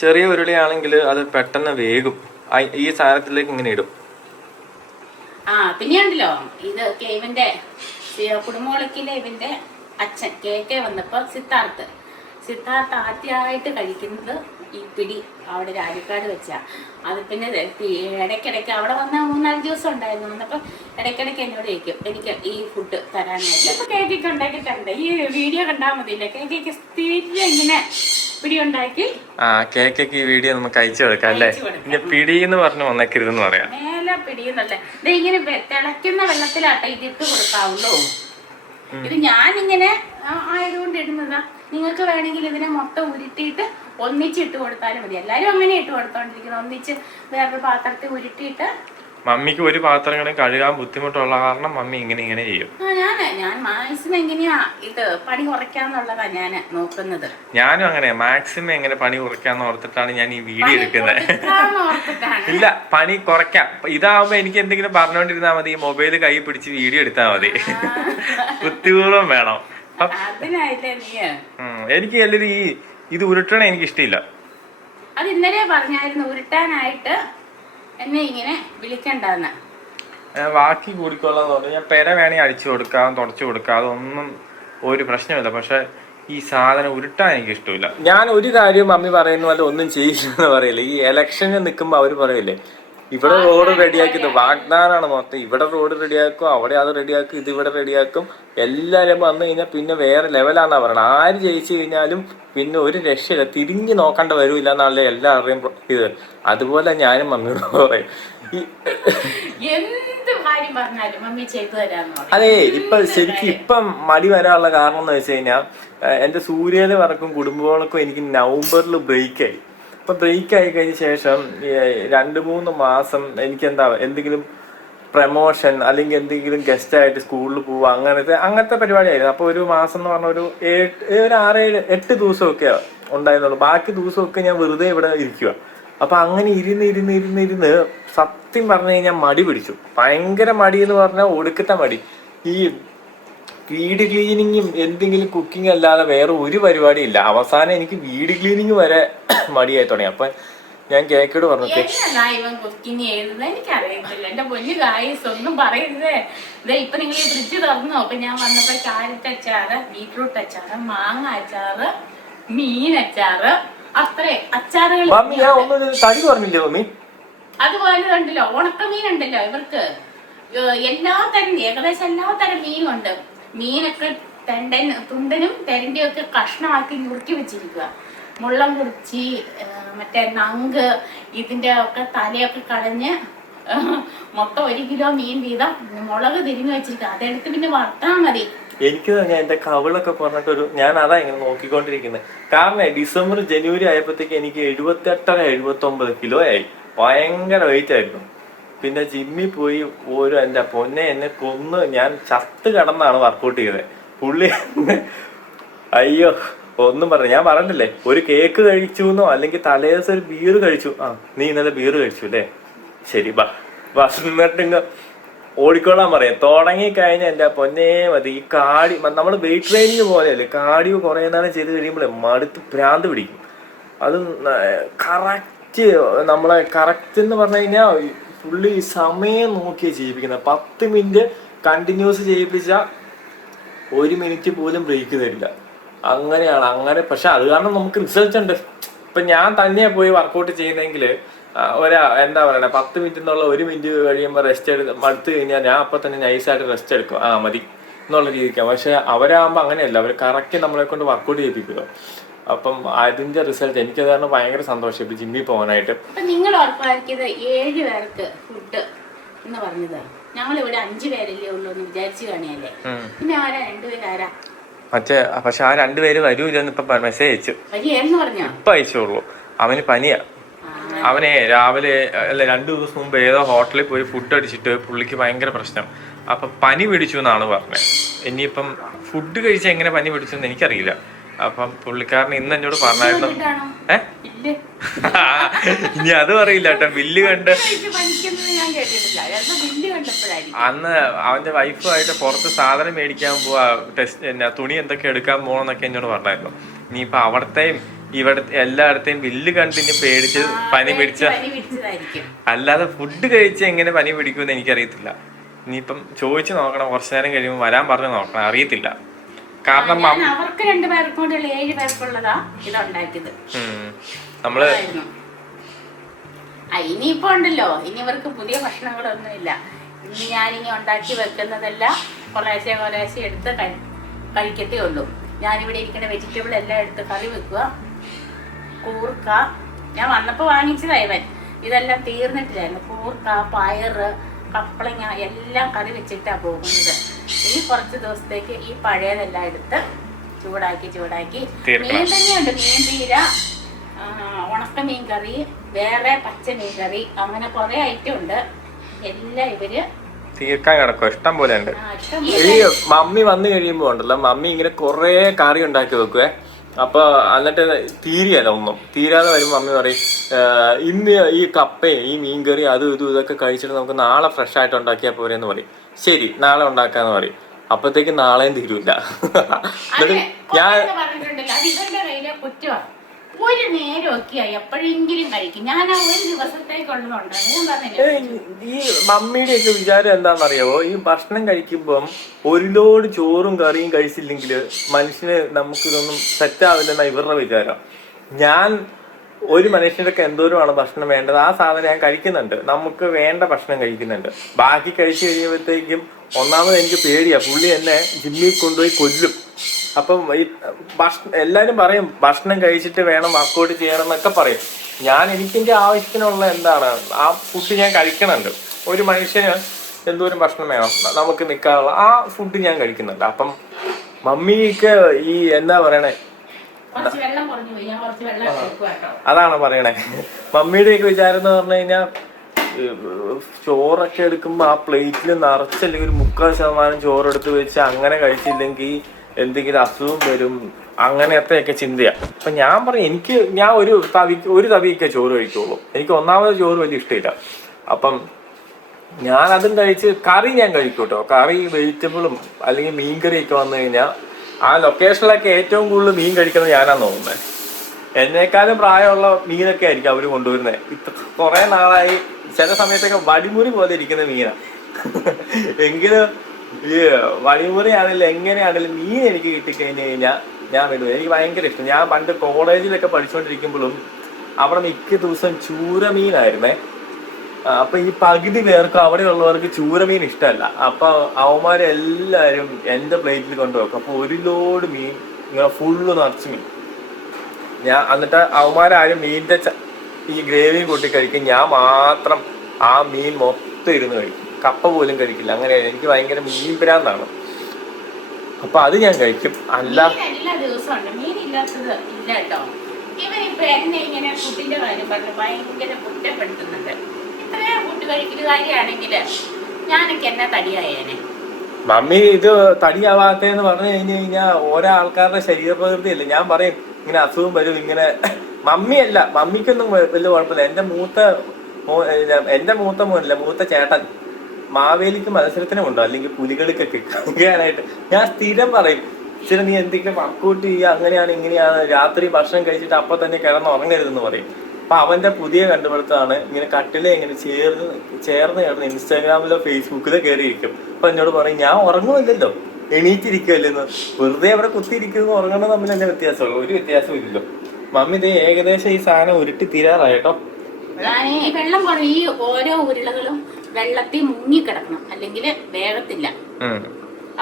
ചെറിയ ഉരുളിയാണെങ്കിൽ അത് പെട്ടെന്ന് വേഗം. ഈ സാധനത്തിലേക്ക് ഇങ്ങനെ ഇടും. പിന്നെ ഉണ്ടല്ലോ, ഇത് ഇവന്റെ കുടുംബോളക്കിലെ ഇവന്റെ അച്ഛൻ കേക്കെ വന്നപ്പോ സിദ്ധാർത്ഥ് ആദ്യമായിട്ട് കഴിക്കുന്നത് ഈ പിടി അവിടെ രാജക്കാട് വെച്ചാ. അത് പിന്നെ ഇടയ്ക്കിടയ്ക്ക് അവിടെ വന്ന 3-4 ദിവസം ഉണ്ടായിരുന്നു. വന്നപ്പോ ഇടയ്ക്കിടയ്ക്ക് എന്നോട് ചോദിക്കും എനിക്ക് ഈ ഫുഡ് തരാനായിട്ട്. ഇപ്പൊ കേക്കൊക്കെ ഉണ്ടാക്കിയിട്ടുണ്ട്. ഈ വീഡിയോ കണ്ടാൽ മതിയില്ല, കേക്കൊക്കെ സ്ഥിരം ഇങ്ങനെ പിടി ഉണ്ടാക്കി. കേക്കൊക്കെ ഈ വീഡിയോ നമുക്ക് അയച്ചു കൊടുക്കാം അല്ലേ. പിടി എന്ന് പറഞ്ഞു വന്നേക്കരുതെന്ന് പറയാം. മേലെ പിടിയെന്നല്ലേ, ഇത് ഇങ്ങനെ തിളയ്ക്കുന്ന വെള്ളത്തിലാട്ടോ ഇതിട്ട് കൊടുക്കാവുള്ളൂ. ഇത് ഞാനിങ്ങനെ ആയതുകൊണ്ട് ഇടുന്നതാ. നിങ്ങൾക്ക് വേണമെങ്കിൽ ഇതിനെ മൊത്തം ഉരുട്ടിയിട്ട് ഒന്നിച്ചിട്ട് കൊടുത്താലും മതി. എല്ലാരും അങ്ങനെ ഇട്ട് കൊടുത്തോണ്ടിരിക്കുന്നത്. ഒന്നിച്ച് വേറൊരു പാത്രത്തിൽ ഉരുട്ടിയിട്ട്. മമ്മിക്ക് ഒരു പാത്രം കഴുകാൻ ബുദ്ധിമുട്ടുള്ള കാരണം മമ്മി ഇങ്ങനെ ചെയ്യും. ഞാൻ മാക്സിമം എങ്ങനെയാ ഇത് പണി കുറയ്ക്കാന്നുള്ളതാ ഞാൻ നോക്കുന്നത്. ഞാനും അങ്ങനെ മാക്സിമം എങ്ങനെ പണി കുറയ്ക്കാന്ന് ഓർത്തിട്ടാണ് ഞാൻ ഈ വീഡിയോ എടുക്കുന്നത്. ഇല്ല, പണി കുറയ്ക്കാം. ഇതാവുമ്പോ എനിക്ക് എന്തെങ്കിലും പറഞ്ഞോണ്ടിരുന്നാ മതി, മൊബൈല് കൈ പിടിച്ച് വീഡിയോ എടുത്താൽ മതി. ബുദ്ധിപൂർവ്വം വേണം. എനിക്ക് എല്ലാവരും ഇത് ഉരുട്ടണ എനിക്ക് ഇഷ്ടമില്ല. അത് ഇന്നലെ പറഞ്ഞായിരുന്നു ഉരുട്ടാനായിട്ട് എന്നെ ഇങ്ങനെ വിളിക്കണ്ടെന്ന്. ബാക്കി കൂടിക്കൊള്ളാന്ന് പറഞ്ഞു. ഞാൻ പെര വേണമെങ്കിൽ അടിച്ചു കൊടുക്കാം, തുടച്ചു കൊടുക്കാം, അതൊന്നും ഒരു പ്രശ്നമില്ല. പക്ഷെ ഈ സാധനം ഉരുട്ടാൻ എനിക്ക് ഇഷ്ടമില്ല. ഞാൻ ഒരു കാര്യം മമ്മി പറയുന്ന പോലെ ഒന്നും ചെയ്യില്ലെന്ന് പറയില്ല. ഈ ഇലക്ഷന് നിൽക്കുമ്പോൾ അവർ പറയില്ലേ ഇവിടെ റോഡ് റെഡിയാക്കിയത് വാഗ്ദാനാണ് മൊത്തം. ഇവിടെ റോഡ് റെഡിയാക്കും, അവിടെ അത് റെഡിയാക്കും, ഇത് ഇവിടെ റെഡിയാക്കും. എല്ലാവരും വന്നു കഴിഞ്ഞാൽ പിന്നെ വേറെ ലെവലാണെന്നാ പറയണത്. ആര് ജയിച്ചു കഴിഞ്ഞാലും പിന്നെ ഒരു രക്ഷയില്ല, തിരിഞ്ഞു നോക്കേണ്ട വരൂല്ല എന്നാണല്ലേ എല്ലാവരുടെയും ഇത്. അതുപോലെ ഞാനും മമ്മിയോട് പറയും. അതെ, ഇപ്പം മടി വരാനുള്ള കാരണം എന്ന് വെച്ച് കഴിഞ്ഞാൽ എന്റെ സൂര്യയിലെ വർക്കും കുടുംബങ്ങളൊക്കെ എനിക്ക് നവംബറിൽ ബ്രേക്കായി. അപ്പൊ ബ്രേക്ക് ആയി കഴിഞ്ഞ ശേഷം 2-3 മാസം എനിക്ക് എന്തെങ്കിലും പ്രമോഷൻ അല്ലെങ്കിൽ എന്തെങ്കിലും ഗസ്റ്റ് ആയിട്ട് സ്കൂളിൽ പോവുക അങ്ങനത്തെ പരിപാടിയായിരുന്നു. അപ്പൊ ഒരു മാസം എന്ന് പറഞ്ഞ ഒരു 6-8 ദിവസമൊക്കെ ഉണ്ടായിരുന്നുള്ളൂ. ബാക്കി ദിവസമൊക്കെ ഞാൻ വെറുതെ ഇവിടെ ഇരിക്കുക. അപ്പൊ അങ്ങനെ ഇരുന്ന് സത്യം പറഞ്ഞു കഴിഞ്ഞാൽ മടി പിടിച്ചു. ഭയങ്കര മടി എന്ന് പറഞ്ഞാൽ ഒടുക്കത്തെ മടി. ഈ വീട് ക്ലീനിങ്ങും എന്തെങ്കിലും കുക്കിംഗ് അല്ലാതെ വേറെ ഒരു പരിപാടി ഇല്ല. അവസാനം എനിക്ക് വീട് ക്ലീനിങ് വരെ മടിയായി തുടങ്ങി. അപ്പൊ ഞാൻ കേക്കോട് പറഞ്ഞു കുക്കിംഗ് ചെയ്യുന്നത് എനിക്കറിയത്തില്ല. എന്റെ പൊന്നു ഗായ്സ് ഒന്നും പറയുന്നേ. ഇപ്പൊ നിങ്ങൾ ഈ ഫ്രിഡ്ജ് തുറന്നു നോക്കും. ഞാൻ വന്നപ്പോ ക്യാരറ്റ് അച്ചാറ്, ബീട്രൂട്ട് അച്ചാറ്, മാങ്ങ അച്ചാറ്, മീൻ അച്ചാറ്, അത്രേ അച്ചാറുകൾ. അതുപോലെ ഉണ്ടല്ലോ ഉണക്കമീൻ ഉണ്ടല്ലോ ഇവർക്ക്. ഏകദേശം എല്ലാ തരം മീനും ഉണ്ട്. മീനൊക്കെ തുണ്ടനും തെരണ്ടിയും ഒക്കെ കഷ്ണമാക്കി നുറുക്കി വെച്ചിരിക്കുക. മുള്ളം കുറിച്ചി, മറ്റേ നങ്ക്, ഇതിന്റെ ഒക്കെ തലയൊക്കെ കളഞ്ഞ് മൊത്തം 1 കിലോ മീൻ വീതം മുളക് തിരിഞ്ഞു വെച്ചിരിക്കുക. അതെടുത്ത് പിന്നെ വറുത്താൽ മതി. എനിക്ക് തന്നെ എന്റെ കവിളൊക്കെ പറഞ്ഞിട്ടൊരു ഞാൻ അതാ ഇങ്ങനെ നോക്കിക്കൊണ്ടിരിക്കുന്നത്. കാരണം ഡിസംബർ ജനുവരി ആയപ്പോഴത്തേക്ക് എനിക്ക് 78-79 കിലോ ആയി. ഭയങ്കര വെയിറ്റ് ആയിരുന്നു. പിന്നെ ജിമ്മിൽ പോയി എന്റെ പൊന്നെ എന്നെ കൊന്ന് ഞാൻ ചത്ത് കിടന്നാണ് വർക്കൗട്ട് ചെയ്തത്. പുള്ളി അയ്യോ ഒന്നും പറഞ്ഞു. ഞാൻ പറഞ്ഞില്ലേ ഒരു കേക്ക് കഴിച്ചു എന്നോ അല്ലെങ്കിൽ തലേദിവസം ഒരു ബീർ കഴിച്ചു. നീ ഇന്നലെ ബീർ കഴിച്ചു അല്ലേ, ശരി എന്നിട്ട് ഓടിക്കോളാൻ പറയാം. തുടങ്ങി കഴിഞ്ഞാൽ എന്റെ പൊന്നേ മതി. ഈ നമ്മൾ വെയിറ്റ് ട്രെയിനിങ് പോലെയല്ലേ, കാർഡിയോ കുറേ നേരം ചെയ്ത് കഴിയുമ്പോഴേ മടുത്ത് ഭ്രാന്ത് പിടിക്കും. അത് കറക്റ്റ് നമ്മളെ കറക്റ്റ് എന്ന് പറഞ്ഞു കഴിഞ്ഞാൽ പുള്ളി സമയം നോക്കിയാണ് ചെയ്യിപ്പിക്കുന്നത്. 10 മിനിറ്റ് കണ്ടിന്യൂസ് ചെയ്യിപ്പിച്ച 1 മിനിറ്റ് പോലും ബ്രേക്ക് തരില്ല. അങ്ങനെയാണ്. അങ്ങനെ പക്ഷെ അത് കാരണം നമുക്ക് റിസൾട്ട് ഉണ്ട്. ഇപ്പൊ ഞാൻ തന്നെ പോയി വർക്കൗട്ട് ചെയ്യുന്നെങ്കിൽ എന്താ പറയണേ 10 മിനിറ്റ് എന്നുള്ള 1 മിനിറ്റ് കഴിയുമ്പോൾ റെസ്റ്റ് മടുത്ത് കഴിഞ്ഞാൽ ഞാൻ അപ്പൊ തന്നെ നൈസായിട്ട് റെസ്റ്റ് എടുക്കും, മതി എന്നുള്ള രീതിക്കാണ്. പക്ഷെ അവരാകുമ്പോൾ അങ്ങനെയല്ല, അവർ കറക്റ്റ് നമ്മളെ കൊണ്ട് വർക്കൗട്ട് ചെയ്യിപ്പിക്കുക. അപ്പം അതിന്റെ റിസൾട്ട് എനിക്ക് കാരണം ഭയങ്കര സന്തോഷം ഇപ്പൊ ജിമ്മിൽ പോകാനായിട്ട്. നിങ്ങൾ ഉറപ്പാക്കിയത് 7 പേർക്ക് ഫുഡ് എന്ന് പറഞ്ഞത്, ഞങ്ങളിവിടെ 5 പേരല്ലേ ഉള്ളൂ എന്ന് വിചാരിച്ചു കാണിയല്ലേ. പിന്നെ ആരാ 2 പേരാരാ പക്ഷെ ആ 2 പേര് വരൂലെന്ന് ഇപ്പൊ മെസ്സേജ് അയച്ചു. ഇപ്പൊ അയച്ചോളൂ. അവന് പനിയാ. അവനെ രാവിലെ അല്ല 2 ദിവസം മുമ്പ് ഏതോ ഹോട്ടലിൽ പോയി ഫുഡ് അടിച്ചിട്ട് പുള്ളിക്ക് ഭയങ്കര പ്രശ്നം. അപ്പൊ പനി പിടിച്ചു എന്നാണ് പറഞ്ഞത്. ഇനിയിപ്പം ഫുഡ് കഴിച്ചാൽ എങ്ങനെ പനി പിടിച്ചു എന്ന് എനിക്കറിയില്ല. അപ്പം പുള്ളിക്കാരൻ ഇന്ന് എന്നോട് പറഞ്ഞായിരുന്നു. ഇനി അതും അറിയില്ല കേട്ടോ. ബില്ല് കണ്ട് അന്ന് അവന്റെ വൈഫുമായിട്ട് പുറത്ത് സാധനം മേടിക്കാൻ പോവാ, ടെസ്റ്റ് തുണി എന്തൊക്കെ എടുക്കാൻ പോകണമെന്നൊക്കെ എന്നോട് പറഞ്ഞായിരുന്നു. ഇനിയിപ്പൊ അവിടത്തെയും ഇവിടത്തെ എല്ലായിടത്തെയും ബില്ല് കണ്ട് ഇനി പേടിച്ച് പനി പിടിച്ച, അല്ലാതെ ഫുഡ് കഴിച്ച് എങ്ങനെ പനി പിടിക്കുമെന്ന് എനിക്കറിയത്തില്ല. ഇനിയിപ്പം ചോദിച്ചു നോക്കണം, കുറച്ചു നേരം കഴിയുമ്പോൾ വരാൻ പറഞ്ഞു നോക്കണം, അറിയത്തില്ല. കാരണം അവർക്ക് 2 പേർക്കും കൂടെ 7 പേർക്കുള്ളതാ ഇതുണ്ടാക്കിയത്. നമ്മള് ഇനിയിപ്പോ ഉണ്ടല്ലോ, ഇനി ഇവർക്ക് പുതിയ ഭക്ഷണങ്ങളൊന്നുമില്ല. ഇനി ഞാനിനി ഉണ്ടാക്കി വെക്കുന്നതെല്ലാം കുറേശ്ശെ എടുത്ത് കഴിക്കത്തേ ഉള്ളൂ. ഞാനിവിടെ ഇരിക്കുന്ന വെജിറ്റബിൾ എല്ലാം എടുത്ത് കറി വെക്കുക. കൂർക്ക ഞാൻ വന്നപ്പോൾ വാങ്ങിച്ചതായവൻ, ഇതെല്ലാം തീർന്നിട്ടില്ലായിരുന്നു. കൂർക്ക, പയറ്, കപ്പളങ്ങ എല്ലാം കറി വെച്ചിട്ടാണ് പോകുന്നത്. ഇനി കുറച്ച് ദിവസത്തേക്ക് ഈ പഴയതെല്ലാം എടുത്ത് ചൂടാക്കി മീൻ തന്നെയുണ്ട്. മീൻ പീര, ഉണക്ക മീൻ കറി, വേറെ പച്ച മീൻ കറി, അങ്ങനെ കുറെ ഐറ്റം ഉണ്ട്. എല്ലാം ഇവര് തീർക്കാൻ കിടക്കും. ഇഷ്ടം പോലെ ഉണ്ട്. ഈ മമ്മി വന്നു കഴിയുമ്പോ ഉണ്ടല്ലോ, മമ്മി ഇങ്ങനെ കൊറേ കറി ഉണ്ടാക്കി വെക്കുവേ. അപ്പൊ എന്നിട്ട് തീരെയല്ല ഒന്നും തീരാതെ വരുമ്പോ മമ്മി പറയും, ഇന്ന് ഈ കപ്പയും ഈ മീൻകറി അതും ഇതൊക്കെ കഴിച്ചിട്ട് നമുക്ക് നാളെ ഫ്രഷ് ആയിട്ട് ഉണ്ടാക്കിയാൽ പോരെന്ന് പറയും. ശരി, നാളെ ഉണ്ടാക്കാന്ന് പറയും. അപ്പത്തേക്ക് നാളെയും തീരൂല. ഞാൻ ഒരു നേരമൊക്കെ എപ്പോഴെങ്കിലും കഴിക്കും. ഞാൻ ആ ഒരു ദിവസത്തേക്കുള്ളതുണ്ട്. ഈ മമ്മിയുടെ ഒക്കെ വിചാരം എന്താണെന്നറിയാവോ, ഈ ഭക്ഷണം കഴിക്കുമ്പം ഒരു ലോഡ് ചോറും കറിയും കഴിച്ചില്ലെങ്കിൽ മനുഷ്യന് നമുക്കിതൊന്നും സെറ്റാവില്ലെന്നാണ് ഇവരുടെ വിചാരം. ഞാൻ ഒരു മനുഷ്യനൊക്കെ എന്തോരമാണ് ഭക്ഷണം വേണ്ടത്, ആ സാധനം ഞാൻ കഴിക്കുന്നുണ്ട്. നമുക്ക് വേണ്ട ഭക്ഷണം കഴിക്കുന്നുണ്ട്. ബാക്കി കഴിച്ചു കഴിയുമ്പോഴത്തേക്കും ഒന്നാമത് എനിക്ക് പേടിയാ, പുള്ളി എന്നെ ജിമ്മിൽ കൊണ്ടുപോയി കൊല്ലും. അപ്പം ഈ എല്ലാരും പറയും ഭക്ഷണം കഴിച്ചിട്ട് വേണം വർക്കൗട്ട് ചെയ്യണം എന്നൊക്കെ പറയും. എനിക്കെന്റെ ആവശ്യത്തിനുള്ള എന്താണ് ആ ഫുഡ് ഞാൻ കഴിക്കണുണ്ട്. ഒരു മനുഷ്യന് എന്തോരം ഭക്ഷണം വേണം നമുക്ക് നിൽക്കാനുള്ള ആ ഫുഡ് ഞാൻ കഴിക്കുന്നുണ്ട്. അപ്പം മമ്മിക്ക് ഈ എന്താ പറയണേ, അതാണ് പറയണേ. മമ്മിയുടെയൊക്കെ വിചാരം എന്ന് പറഞ്ഞു കഴിഞ്ഞാൽ ചോറൊക്കെ എടുക്കുമ്പോ ആ പ്ലേറ്റിൽ നിറച്ചല്ലെങ്കിൽ ഒരു 3/4% ചോറെടുത്ത് വെച്ച് അങ്ങനെ കഴിച്ചില്ലെങ്കിൽ എന്തെങ്കിലും അസുഖം വരും, അങ്ങനത്തെയൊക്കെ ചിന്തയാ. അപ്പൊ ഞാൻ പറയും ഞാൻ ഒരു തവിയൊക്കെ ചോറ് കഴിക്കുള്ളൂ. എനിക്ക് ഒന്നാമത് ചോറ് വലിയ ഇഷ്ടമില്ല. അപ്പം ഞാൻ അതും കഴിച്ച് കറി ഞാൻ കഴിക്കും കേട്ടോ. കറി വെജിറ്റബിളും അല്ലെങ്കിൽ മീൻകറിയൊക്കെ വന്നു കഴിഞ്ഞാൽ ആ ലൊക്കേഷനിലൊക്കെ ഏറ്റവും കൂടുതൽ മീൻ കഴിക്കുന്നത് ഞാനാന്ന് തോന്നുന്നത്. എന്നെക്കാളും പ്രായമുള്ള മീനൊക്കെ ആയിരിക്കും അവർ കൊണ്ടുവരുന്നത്. കുറെ നാളായി ചില സമയത്തൊക്കെ വടിമുറി പോലെ ഇരിക്കുന്ന മീനാണ്. എങ്കിലും ഈ വടിമുറി ആണെങ്കിലും എങ്ങനെയാണെങ്കിലും മീൻ എനിക്ക് കിട്ടിക്കഴിഞ്ഞ് കഴിഞ്ഞാൽ ഞാൻ വിടും. എനിക്ക് ഭയങ്കര ഇഷ്ടം. ഞാൻ പണ്ട് കോളേജിലൊക്കെ പഠിച്ചുകൊണ്ടിരിക്കുമ്പോഴും അവിടെ മിക്ക ദിവസം ചൂരമീനായിരുന്നേ. അപ്പൊ ഈ പകുതി പേർക്ക് അവിടെ ഉള്ളവർക്ക് ചൂരമീൻ ഇഷ്ടമല്ല. അപ്പൊ അവന്മാരെല്ലാരും എന്റെ പ്ലേറ്റിൽ കൊണ്ടുവെക്കും. അപ്പൊ 1 ലോഡ് മീൻ ഇങ്ങനെ ഫുള്ള് നിറച്ച് മീൻ എന്നിട്ട് അവന്മാരും മീനിന്റെ ഈ ഗ്രേവി കൂട്ടി കഴിക്കും. ഞാൻ മാത്രം ആ മീൻ മൊത്തം ഇരുന്ന് കഴിക്കും. കപ്പ പോലും കഴിക്കില്ല. അങ്ങനെ എനിക്ക് ഭയങ്കര മീൻ ഭ്രാന്താണ്. അപ്പൊ അത് ഞാൻ കഴിക്കും. അല്ല എല്ലാ ദിവസവും മീൻ ഇല്ലാത്തത് ഇല്ല കേട്ടോ. ഇവരിപ്പോ എന്നെ ഇങ്ങനെ ഫുഡിന്റെ കാര്യം പറഞ്ഞ് ഭയങ്കര കുറ്റപ്പെടുത്തുന്നുണ്ട്. ഇത്രയും ഫുഡ് കഴിക്കുന്ന കാര്യമാണെങ്കിൽ ഞാനൊക്കെ എന്നാ തടിയായേനെ. മമ്മി ഇത് തടിയാവാത്തെന്ന് പറഞ്ഞു കഴിഞ്ഞു കഴിഞ്ഞാൽ ഓരോ ആൾക്കാരുടെ ശരീരപ്രകൃതിയല്ലേ. ഞാൻ പറയും ഇങ്ങനെ അസുഖം വരും ഇങ്ങനെ. മമ്മിയല്ല, മമ്മിക്കൊന്നും വലിയ കുഴപ്പമില്ല. എന്റെ മൂത്ത മോനില്ല, മൂത്ത ചേട്ടൻ മാവേലിക്ക് മത്സരത്തിന് കൊണ്ടോ അല്ലെങ്കിൽ പുലികൾക്കൊക്കെ കളിക്കാനായിട്ട് ഞാൻ സ്ഥിരം പറയും ഇച്ചിരി നീ എന്തെങ്കിലും വർക്കൗട്ട് ചെയ്യുക, അങ്ങനെയാണ് ഇങ്ങനെയാണ്, രാത്രി ഭക്ഷണം കഴിച്ചിട്ട് അപ്പൊ തന്നെ കിടന്ന് ഉറങ്ങരുതെന്ന് പറയും. അപ്പൊ അവന്റെ പുതിയ കണ്ടുപിടുത്തമാണ് ഇങ്ങനെ കട്ടിലെ ഇങ്ങനെ ചേർന്ന് കിടന്ന് ഇൻസ്റ്റാഗ്രാമിലോ ഫേസ്ബുക്കിലോ കയറിയിരിക്കും. അപ്പൊ എന്നോട് പറയും ഞാൻ ഉറങ്ങുമില്ലല്ലോ, എണീറ്റിരിക്കുമല്ലെന്ന്. വെറുതെ അവിടെ കുത്തിയിരിക്കുന്നു ഉറങ്ങണം തമ്മിൽ തന്നെ വ്യത്യാസമുള്ളൂ, ഒരു വ്യത്യാസവും ഇല്ലല്ലോ. മമ്മി ഇത് ഏകദേശം ഈ സാധനം ഉരുട്ടി തീരാറായിട്ടോ. വെള്ളം കുറേ ഓരോ ഉരുളകളും വെള്ളത്തിൽ മുങ്ങിക്കിടക്കണം, അല്ലെങ്കിൽ വേഗത്തില്ല.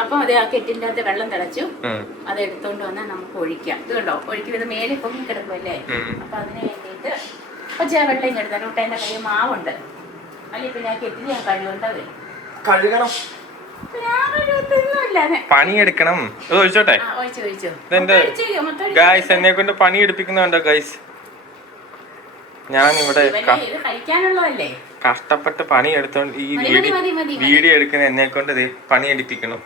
അപ്പൊ അത് ആ കെറ്റിന്റെ അകത്ത് വെള്ളം തിളച്ചു, അത് എടുത്തോണ്ട് വന്നാൽ നമുക്ക് ഒഴിക്കാം. ഇത് കണ്ടോ, ഒഴിക്കുന്നത് മേലെ പൊങ്ങി കിടക്കുമല്ലേ. അപ്പൊ അതിന് വേണ്ടിയിട്ട് പക്ഷേ വെള്ളം ഇങ്ങെടുത്താൽ ഒട്ട് എന്റെ കയ്യിൽ മാവുണ്ട്, അല്ലെങ്കിൽ പിന്നെ ആ കെറ്റിൽ ഞാൻ കഴുകണം, പണിയെടുക്കണം. ഒഴിച്ചോട്ടെ, ഗായ്സ് എന്നെ കൊണ്ട് പണി എടുപ്പിക്കുന്നുണ്ടോ ഗായ്സ്? ഞാൻ ഇവിടെ കഷ്ടപ്പെട്ട് പണി എടുത്തോണ്ട് ഈ വീഡിയോ എടുക്കുന്ന എന്നെ കൊണ്ട് പണി എടുപ്പിക്കണം.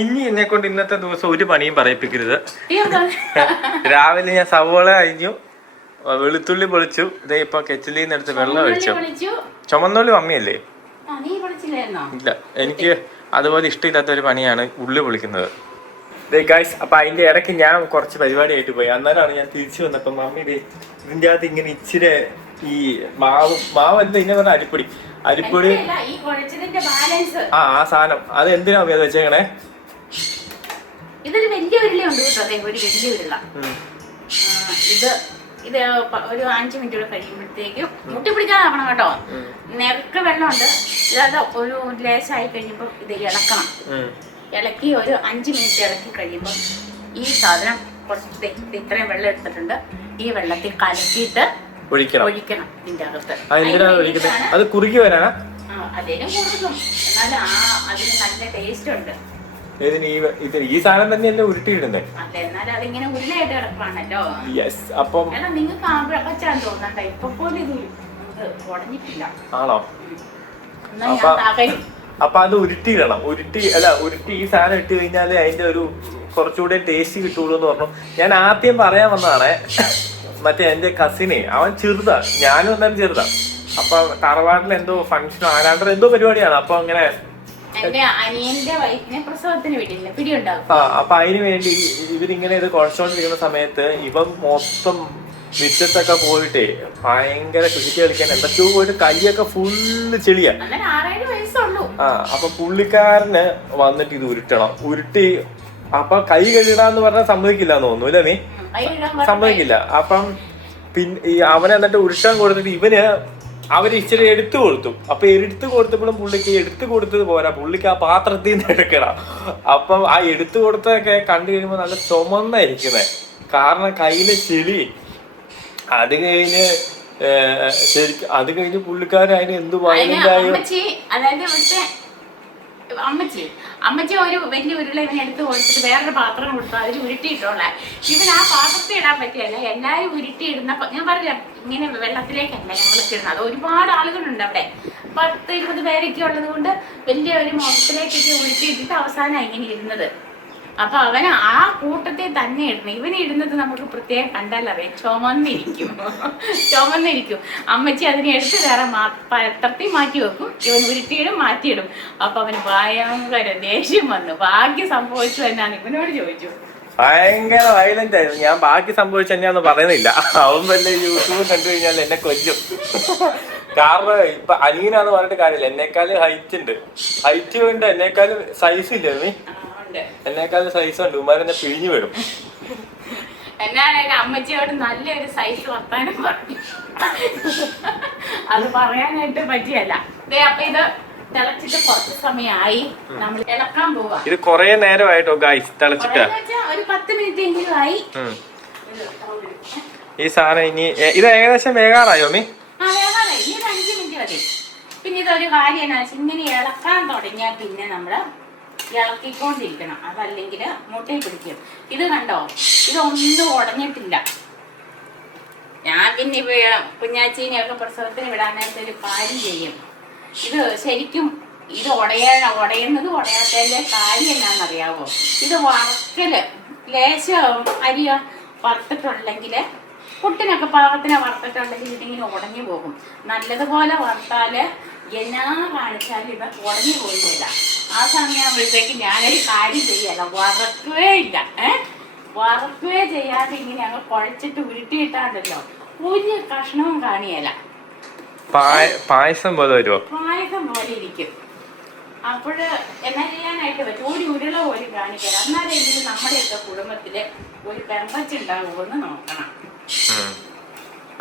ഇനി എന്നെ കൊണ്ട് ഇന്നത്തെ ദിവസം ഒരു പണിയും പറയിപ്പിക്കരുത്. രാവിലെ ഞാൻ സവോള അരിഞ്ഞു, വെളുത്തുള്ളി പൊളിച്ചു, ഇതേ ഇപ്പൊ കെറ്റിലിന്ന് എടുത്ത് വെള്ളം ഒഴിച്ചു. ചുമന്നുള്ളി മമ്മിയല്ലേ? ഇല്ല, എനിക്ക് അതുപോലെ ഇഷ്ടമില്ലാത്ത ഒരു പണിയാണ് ഉള്ളി പൊളിക്കുന്നത്. ഗൈസ്, അപ്പൊ അതിന്റെ ഇടയ്ക്ക് ഞാൻ കുറച്ച് പരിപാടി ആയിട്ട് പോയി. അന്നേരമാണ് ഞാൻ തിരിച്ചു വന്നപ്പോ മമ്മി ഇതിന്റെ അകത്ത് ഇങ്ങനെ ഇച്ചിരി ഈ മാവല്ല ഇങ്ങനെ പറഞ്ഞ അരിപ്പൊടി ആ സാധനം അത് എന്തിനാ മമ്മി അത് വെച്ചേക്കണേ? ഇതൊരു വലിയ ഉരുളയുണ്ട് കേട്ടോ, ഒരു വലിയ ഉരുള. ഇത് ഒരു 5 മിനിറ്റ് കൂടെ കഴിയുമ്പോഴത്തേക്കും മുട്ടി പിടിക്കാതാവണം കേട്ടോ. നിറക്ക് വെള്ളമുണ്ട്, ഇതാ ഒരു ലേശമായി കഴിയുമ്പോൾ ഇത് ഇളക്കണം. ഇളക്കി ഒരു 5 മിനിറ്റ് ഇളക്കി കഴിയുമ്പോൾ ഈ സാധനം കുറച്ച് ഇത്രയും വെള്ളം എടുത്തിട്ടുണ്ട്, ഈ വെള്ളത്തിൽ കലക്കിയിട്ട് ഒഴിക്കണം ഇതിന്റെ അകത്ത്. അത് കുറുകി വരാനാ? അതിനും കുറുകും, എന്നാലും അതിന് നല്ല ടേസ്റ്റ് ഉണ്ട്. ഈ സാധനം തന്നെയല്ലേ ഉരുട്ടിയിടുന്നത്? അല്ല, എന്നാലും അതിങ്ങനെ ഉരുളയായിട്ട് കിടക്കുകയാണല്ലോ. അപ്പം നിങ്ങൾക്ക് വെച്ചാൽ തോന്നണ്ട, ഇപ്പൊ പോലും ഇത് ഉടഞ്ഞിട്ടില്ല. ആണോ? അപ്പൊ അത് ഉരുട്ടിയിടണം. ഉരുട്ടി ഈ സാധനം ഇട്ട് കഴിഞ്ഞാല് അതിന്റെ ഒരു കുറച്ചുകൂടെ ടേസ്റ്റ് കിട്ടുള്ളൂ എന്ന് പറഞ്ഞു. ഞാൻ ആദ്യം പറയാൻ വന്നതാണേ, മറ്റേ എന്റെ കസിനെ, അവൻ ചെറുതാ, ഞാനും എന്നാലും ചെറുതാ. അപ്പൊ തറവാട്ടിൽ എന്തോ ഫംഗ്ഷനോ ആരാണ്ടോ എന്തോ പരിപാടിയാണ്. അപ്പൊ അങ്ങനെ അപ്പൊ അതിന് വേണ്ടി ഇവരിങ്ങനെ ഇത് കുഴച്ചോണ്ടിരിക്കുന്ന സമയത്ത് ഇവൻ മൊത്തം മിറ്റത്തൊക്കെ പോയിട്ടേ ഭയങ്കര കൃഷിക്ക് കളിക്കാൻ എന്തൊക്കെയോ പോയിട്ട് കൈയൊക്കെ ഫുള്ള് ചെളിയാ. അപ്പൊ പുള്ളിക്കാരന് വന്നിട്ട് ഇത് ഉരുട്ടി അപ്പൊ കൈ കഴുകിടാന്ന് പറഞ്ഞാൽ സമ്മതിക്കില്ല എന്ന് തോന്നുന്നു അല്ലേ? നീ സമ്മതിക്കില്ല. അപ്പം പിന്നെ അവനെ എന്നിട്ട് ഉരുട്ടാൻ കൊടുത്തിട്ട് അവര് ഇച്ചിരി എടുത്തു കൊടുത്തു. അപ്പൊ എടുത്തു കൊടുത്തപ്പോഴും പുള്ളിക്ക് എടുത്തു കൊടുത്തത് പോരാ, പുള്ളിക്ക് ആ പാത്രത്തിൽ നിന്ന് എടുക്കണം. അപ്പം ആ എടുത്തു കൊടുത്തതൊക്കെ കണ്ടു കഴിയുമ്പോ നല്ല ചുമന്നായിരിക്കുന്നേ, കാരണം കയ്യില് ചെളി. അത് കഴിഞ്ഞ് പുള്ളിക്കാരൻ അതിന് എന്ത് വയലന്റായോ. അമ്മച്ചി ഒരു വലിയ ഉരുള ഇവനെ എടുത്ത് കൊടുത്തിട്ട് വേറൊരു പാത്രം കൊടുത്തു, അതിൽ ഉരുട്ടിയിട്ടോളെ. ഇവൻ ആ പാത്രത്തിൽ ഇടാൻ പറ്റിയല്ല, എല്ലാരും ഉരുട്ടിയിടുന്ന. ഞാൻ പറഞ്ഞില്ല, ഇങ്ങനെ വെള്ളത്തിലേക്കല്ല ഞങ്ങളൊക്കെ ഇടുന്നത്. അത് ഒരുപാട് ആളുകളുണ്ട് അവിടെ, 10-20 പേരൊക്കെ ഉള്ളത് കൊണ്ട് വലിയ ഒരു മുഖത്തിലേക്കൊക്കെ ഉരുട്ടിയിട്ടിട്ട് അവസാനമാണ് ഇങ്ങനെ ഇരുന്നത്. അപ്പൊ അവന് ആ കൂട്ടത്തിൽ തന്നെ ഇടണം. ഇവന് ഇടുന്നത് നമുക്ക് പ്രത്യേകം കണ്ടാലറിയാം, ചുമന്നിരിക്കും. അമ്മച്ചി അതിനെ എടുത്ത് വേറെ പാത്രത്തിൽ മാറ്റി വെക്കും, ഇവൻ ഉരുട്ടിയിടും മാറ്റിയിടും. അപ്പൊ അവന് ഭയങ്കര ദേഷ്യം വന്നു. ഭാഗ്യം സംഭവിച്ചു എന്നാണ് ഇവനോട് ചോദിച്ചു. ഭയങ്കര വയലന്റ് ആയിരുന്നു. ഞാൻ ബാക്കി സംഭവിച്ചു തന്നെയാന്ന് പറയുന്നില്ല. അവൻ വല്ല യൂട്യൂബ് കണ്ടു കഴിഞ്ഞാൽ എന്നെ കൊല്ലും. കാരണം ഇപ്പൊ അനിയനാന്ന് പറഞ്ഞിട്ട് കാര്യമില്ല, എന്നെക്കാളും ഹൈറ്റ് ഉണ്ട്. ഹൈറ്റ് കൊണ്ട് എന്നെക്കാളും സൈസ് ഇല്ല. നീ എന്നെക്കാളും സൈസ് ഉണ്ട്, ഉമ്മാരെന്നെ പിഴിഞ്ഞു വരും. എന്നാലും അമ്മച്ചിയോട് നല്ലൊരു സൈസ് വർത്താനം പറഞ്ഞു, അത് പറയാനായിട്ട് പറ്റിയല്ല. അപ്പൊ ഇത് തിളച്ചിട്ട് കുറച്ച് സമയമായി, നമ്മൾ ഇളക്കാൻ പോവാ. ഇത് കൊറേ നേരമായിട്ടോ ഗൈസ് തിളച്ചിട്ട്, ഒരു 10 മിനിറ്റ് എങ്കിലും ആയി. ഈ സാധനം ഇനി ഇത് ഏകദേശം വേകാറായോ? മീ വേകാറായി, ഇനി ഒരു 5 മിനിറ്റ് മതി. പിന്നെ ഇതൊരു കാര്യം എന്നാ വെച്ചാൽ ഇങ്ങനെ ഇളക്കാൻ തുടങ്ങിയാൽ പിന്നെ നമ്മള് ഇളക്കിക്കൊണ്ടിരിക്കണം, അതല്ലെങ്കിൽ മുട്ടയിൽ പിടിക്കും. ഇത് കണ്ടോ, ഇതൊന്നും ഉടഞ്ഞിട്ടില്ല. ഞാൻ പിന്നെ കുഞ്ഞാച്ചീനെയൊക്കെ പ്രസവത്തിന് വിടാനായിട്ട് ഒരു കാര്യം ചെയ്യും. ഇത് ശരിക്കും ഇത് ഉടയുന്നത് ഉടയാത്തതിന്റെ കാര്യം എന്നാന്നറിയാവോ? ഇത് വറുക്കല് ലേശം അരി വറുത്തിട്ടുണ്ടെങ്കിൽ, പുട്ടിനൊക്കെ പാകത്തിന് വറുത്തിട്ടുണ്ടെങ്കിൽ ഇതിങ്ങനെ ഉടഞ്ഞു പോകും. നല്ലതുപോലെ വറുത്താല് എന്നാ കാണിച്ചാലും ഇത് ഉടഞ്ഞു പോകുന്നില്ല. ആ സമയമാകുമ്പോഴത്തേക്ക് ഞാനൊരു കാര്യം ചെയ്യല, വറക്കുകയേ ഇല്ല. വറക്കുകയെ ചെയ്യാതെ ഇങ്ങനെ ഞങ്ങൾ കുഴച്ചിട്ട് ഉരുട്ടിയിട്ടാണ്ടല്ലോ ഒരു കഷ്ണവും കാണിയല. പായസം പോലെ വരുമോ? പായസം പോലെ ഇരിക്കും. അപ്പോഴ് എന്നാ ചെയ്യാനായിട്ട് പറ്റും, ഒരു ഉരുള പോലും കാണിക്കാൻ. എന്നാലെങ്കിലും നമ്മുടെയൊക്കെ കുടുംബത്തില് ഒരു പെമ്പച്ചുണ്ടാകുമെന്ന് നോക്കണം.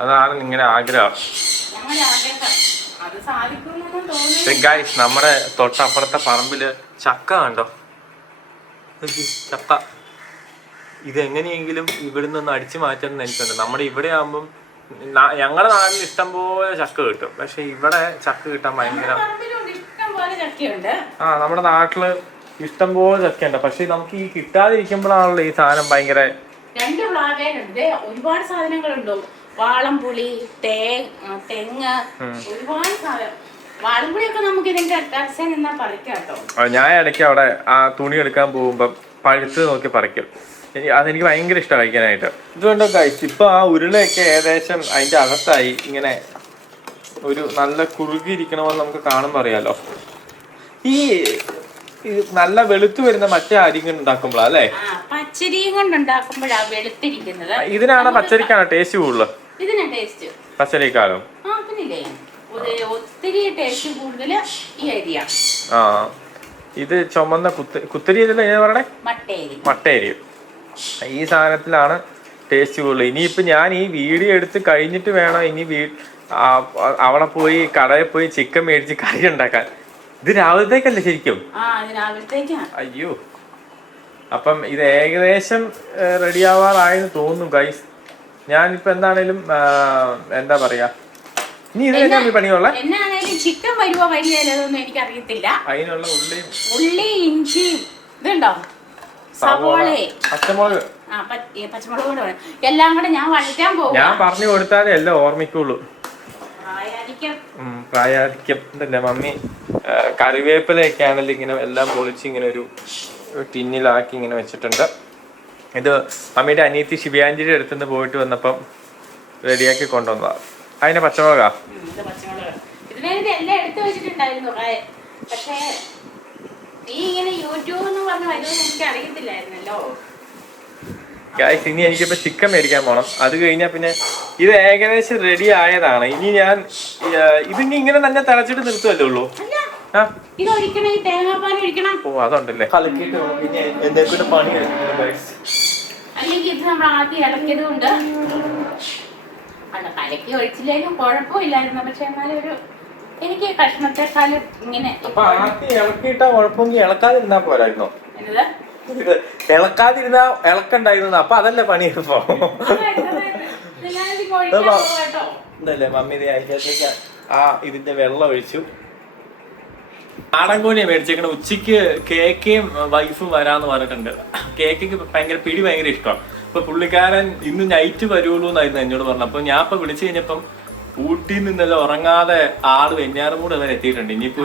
അതാണ് നിങ്ങളുടെ ആഗ്രഹം. ഞങ്ങളുടെ ആഗ്രഹം അത് സാധിക്കുമെന്നൊന്നും തോന്നുന്നു. ഗൈസ്, നമ്മുടെ തൊട്ടപ്പുറത്തെ പറമ്പില് ചക്ക കണ്ടോ? ചക്ക ഇതെങ്ങനെയെങ്കിലും ഇവിടുന്ന് ഒന്ന് അടിച്ചു മാറ്റണം എനിക്കുണ്ട്. നമ്മുടെ ഇവിടെ ആകുമ്പം ഞങ്ങളുടെ നാട്ടിൽ ഇഷ്ടംപോലെ ചക്ക കിട്ടും, പക്ഷെ ഇവിടെ ചക്ക കിട്ടാൻ ഭയങ്കര നമ്മുടെ നാട്ടില് ഇഷ്ടംപോലെ ചക്കയുണ്ട്. പക്ഷെ നമുക്ക് ഈ കിട്ടാതിരിക്കുമ്പോഴാണല്ലോ ഈ സാധനം ഭയങ്കര. രണ്ട് പ്ലാവേലുണ്ട്, ഒരുപാട് സാധനങ്ങളുണ്ടോ, വാളംപുളി, തെങ്ങ്, ഒരുപാട് സാധനം. വാളംപുളിയൊക്കെ നമുക്ക് ഇതിന്റെ അറ്റാക്ഷൻ എന്നാ പറിക്കാം കേട്ടോ. ഞാൻ ഇടയ്ക്ക് അവിടെ ആ തുണി എടുക്കാൻ പോകുമ്പം പഴുത്ത് നോക്കി പറിക്കും. അതെനിക്ക് ഭയങ്കര ഇഷ്ടം കഴിക്കാനായിട്ട്. ഇതുകൊണ്ടോ ഗൈസ്, ഇപ്പൊ ആ ഉരുളയൊക്കെ ഏകദേശം അതിന്റെ അകത്തായി ഇങ്ങനെ ഒരു നല്ല കുറുകിയിരിക്കണമെന്ന് നമുക്ക് കാണുമ്പോൾ അറിയാലോ. ഈ നല്ല വെളുത്തു വരുന്ന മറ്റേ അരി ഉണ്ടാക്കുമ്പോഴാ അല്ലേ? പച്ചരിയും കൊണ്ടുണ്ടാക്കുമ്പോഴാ വെളുത്തിരിക്കുന്നത്. ഇതിനാണ് പച്ചരിക്കാണോ ടേസ്റ്റ് കൂടുതൽ? ഇതിനാ ടേസ്റ്റ് പച്ചരിക്കാളും. ഒത്തിരി ടേസ്റ്റ് കൂടുതൽ ഈ അരിയാ. ഇത് ചുമന്ന കുത്തരി പറയണേ, മട്ടേരി. ഈ സാധനത്തിലാണ് ടേസ്റ്റ് കൂടുതൽ. ഇനിയിപ്പോ ഞാൻ ഈ വീഡിയോ എടുത്ത് കഴിഞ്ഞിട്ട് വേണം ഇനി അവിടെ പോയി കടയിൽ പോയി ചിക്കൻ മേടിച്ച് കറി ഉണ്ടാക്കാൻ. ഇത് രാവിലത്തേക്കല്ലേ ശരിക്കും? അയ്യോ, അപ്പം ഇത് ഏകദേശം റെഡി ആവാറായെന്ന് തോന്നുന്നു ഗൈസ്. ഞാനിപ്പോ എന്താണേലും എന്താ പറയാ, ഇനി ഇതിനൊക്കെ പണിയുള്ള ചിക്കൻ വരുവോ വരികയൊന്നും എനിക്ക് അറിയത്തില്ല. അതിനുള്ള ഉള്ളി, ഇഞ്ചിയും ഇതുണ്ടോ, സവോള, പച്ചമുളക്, പച്ചമുളക് കൂടെ എല്ലാം കൂടെ ഞാൻ വഴറ്റാൻ പോകും. ഞാൻ പറഞ്ഞു കൊടുത്താലേ എല്ലാം ഓർമ്മിക്കുള്ളൂ. പ്രായാധിക്യം ഇതല്ലേ മമ്മി. കറിവേപ്പിലയൊക്കെ ആണെങ്കിൽ ഇങ്ങനെ എല്ലാം പൊളിച്ച് ഇങ്ങനെ ഒരു ടിന്നിലാക്കി ഇങ്ങനെ വെച്ചിട്ടുണ്ട്. ഇത് മമ്മിയുടെ അനിയത്തി ശിവയാഞ്ജലിയുടെ അടുത്തുനിന്ന് പോയിട്ട് വന്നപ്പം റെഡിയാക്കി കൊണ്ടുവന്നതാ. അതിന്റെ പച്ചമുളകാ. എല്ലാം എടുത്തു വെച്ചിട്ടുണ്ടായിരുന്നു. പക്ഷേ നീ ഇങ്ങനെ യൂട്യൂബ് എന്ന് പറഞ്ഞു വരുമെന്ന് എനിക്ക് അറിയത്തില്ലായിരുന്നല്ലോ. ഗൈസ്, ഇനി എനിക്കിപ്പോ ചിക്കൻ മേടിക്കാൻ പോണം. അത് കഴിഞ്ഞാൽ പിന്നെ ഇത് ഏകദേശം റെഡി ആയതാണ്. ഇനി ഞാൻ ഇതിനി ഇങ്ങനെ തന്നെ തിളച്ചിട്ട് നിർത്തുവല്ലേ ഉള്ളൂ. ഓ, അതുണ്ടല്ലേ. അല്ലെങ്കിൽ ഇത് നമ്മൾ ആദ്യം ഇളക്കിയത് കൊണ്ട് കലക്കി ഒഴിച്ചില്ലേലും കുഴപ്പമില്ലായിരുന്നു. പക്ഷെ എന്നാലും ഒരു എനിക്ക് കഷ്ണത്തെക്കാളും ഇങ്ങനെ ഇളക്കിയിട്ടാ കുഴപ്പമൊന്നും ഇളക്കാതിരുന്നാ പോരായിരുന്നോ? ഇളക്കാതിരുന്നാ ഇളക്കണ്ടായിരുന്നു. അപ്പൊ അതല്ലേ പണി. ഇതല്ലേ മമ്മി അതിനകത്തേക്ക് ഇതിന്റെ വെള്ളം ഒഴിച്ചു. നാടൻ കോഴിയെ മേടിച്ചേക്കണ. ഉച്ചക്ക് കേക്കയും വൈഫും വരാന്ന് പറഞ്ഞിട്ടുണ്ട്. കേക്ക് ഭയങ്കര ഇഷ്ടമാണ്. അപ്പൊ പുള്ളിക്കാരൻ ഇന്ന് നൈറ്റ് വരുള്ളൂ എന്നായിരുന്നു എന്നോട് പറഞ്ഞത്. അപ്പൊ ഞാൻ ഇപ്പൊ വിളിച്ചു കഴിഞ്ഞപ്പം ഊട്ടിയിൽ നിന്നല്ല ഉറങ്ങാതെ ആള് വെഞ്ഞാറുമൂട് വരെ എത്തിയിട്ടുണ്ട്. ഇനിയിപ്പോ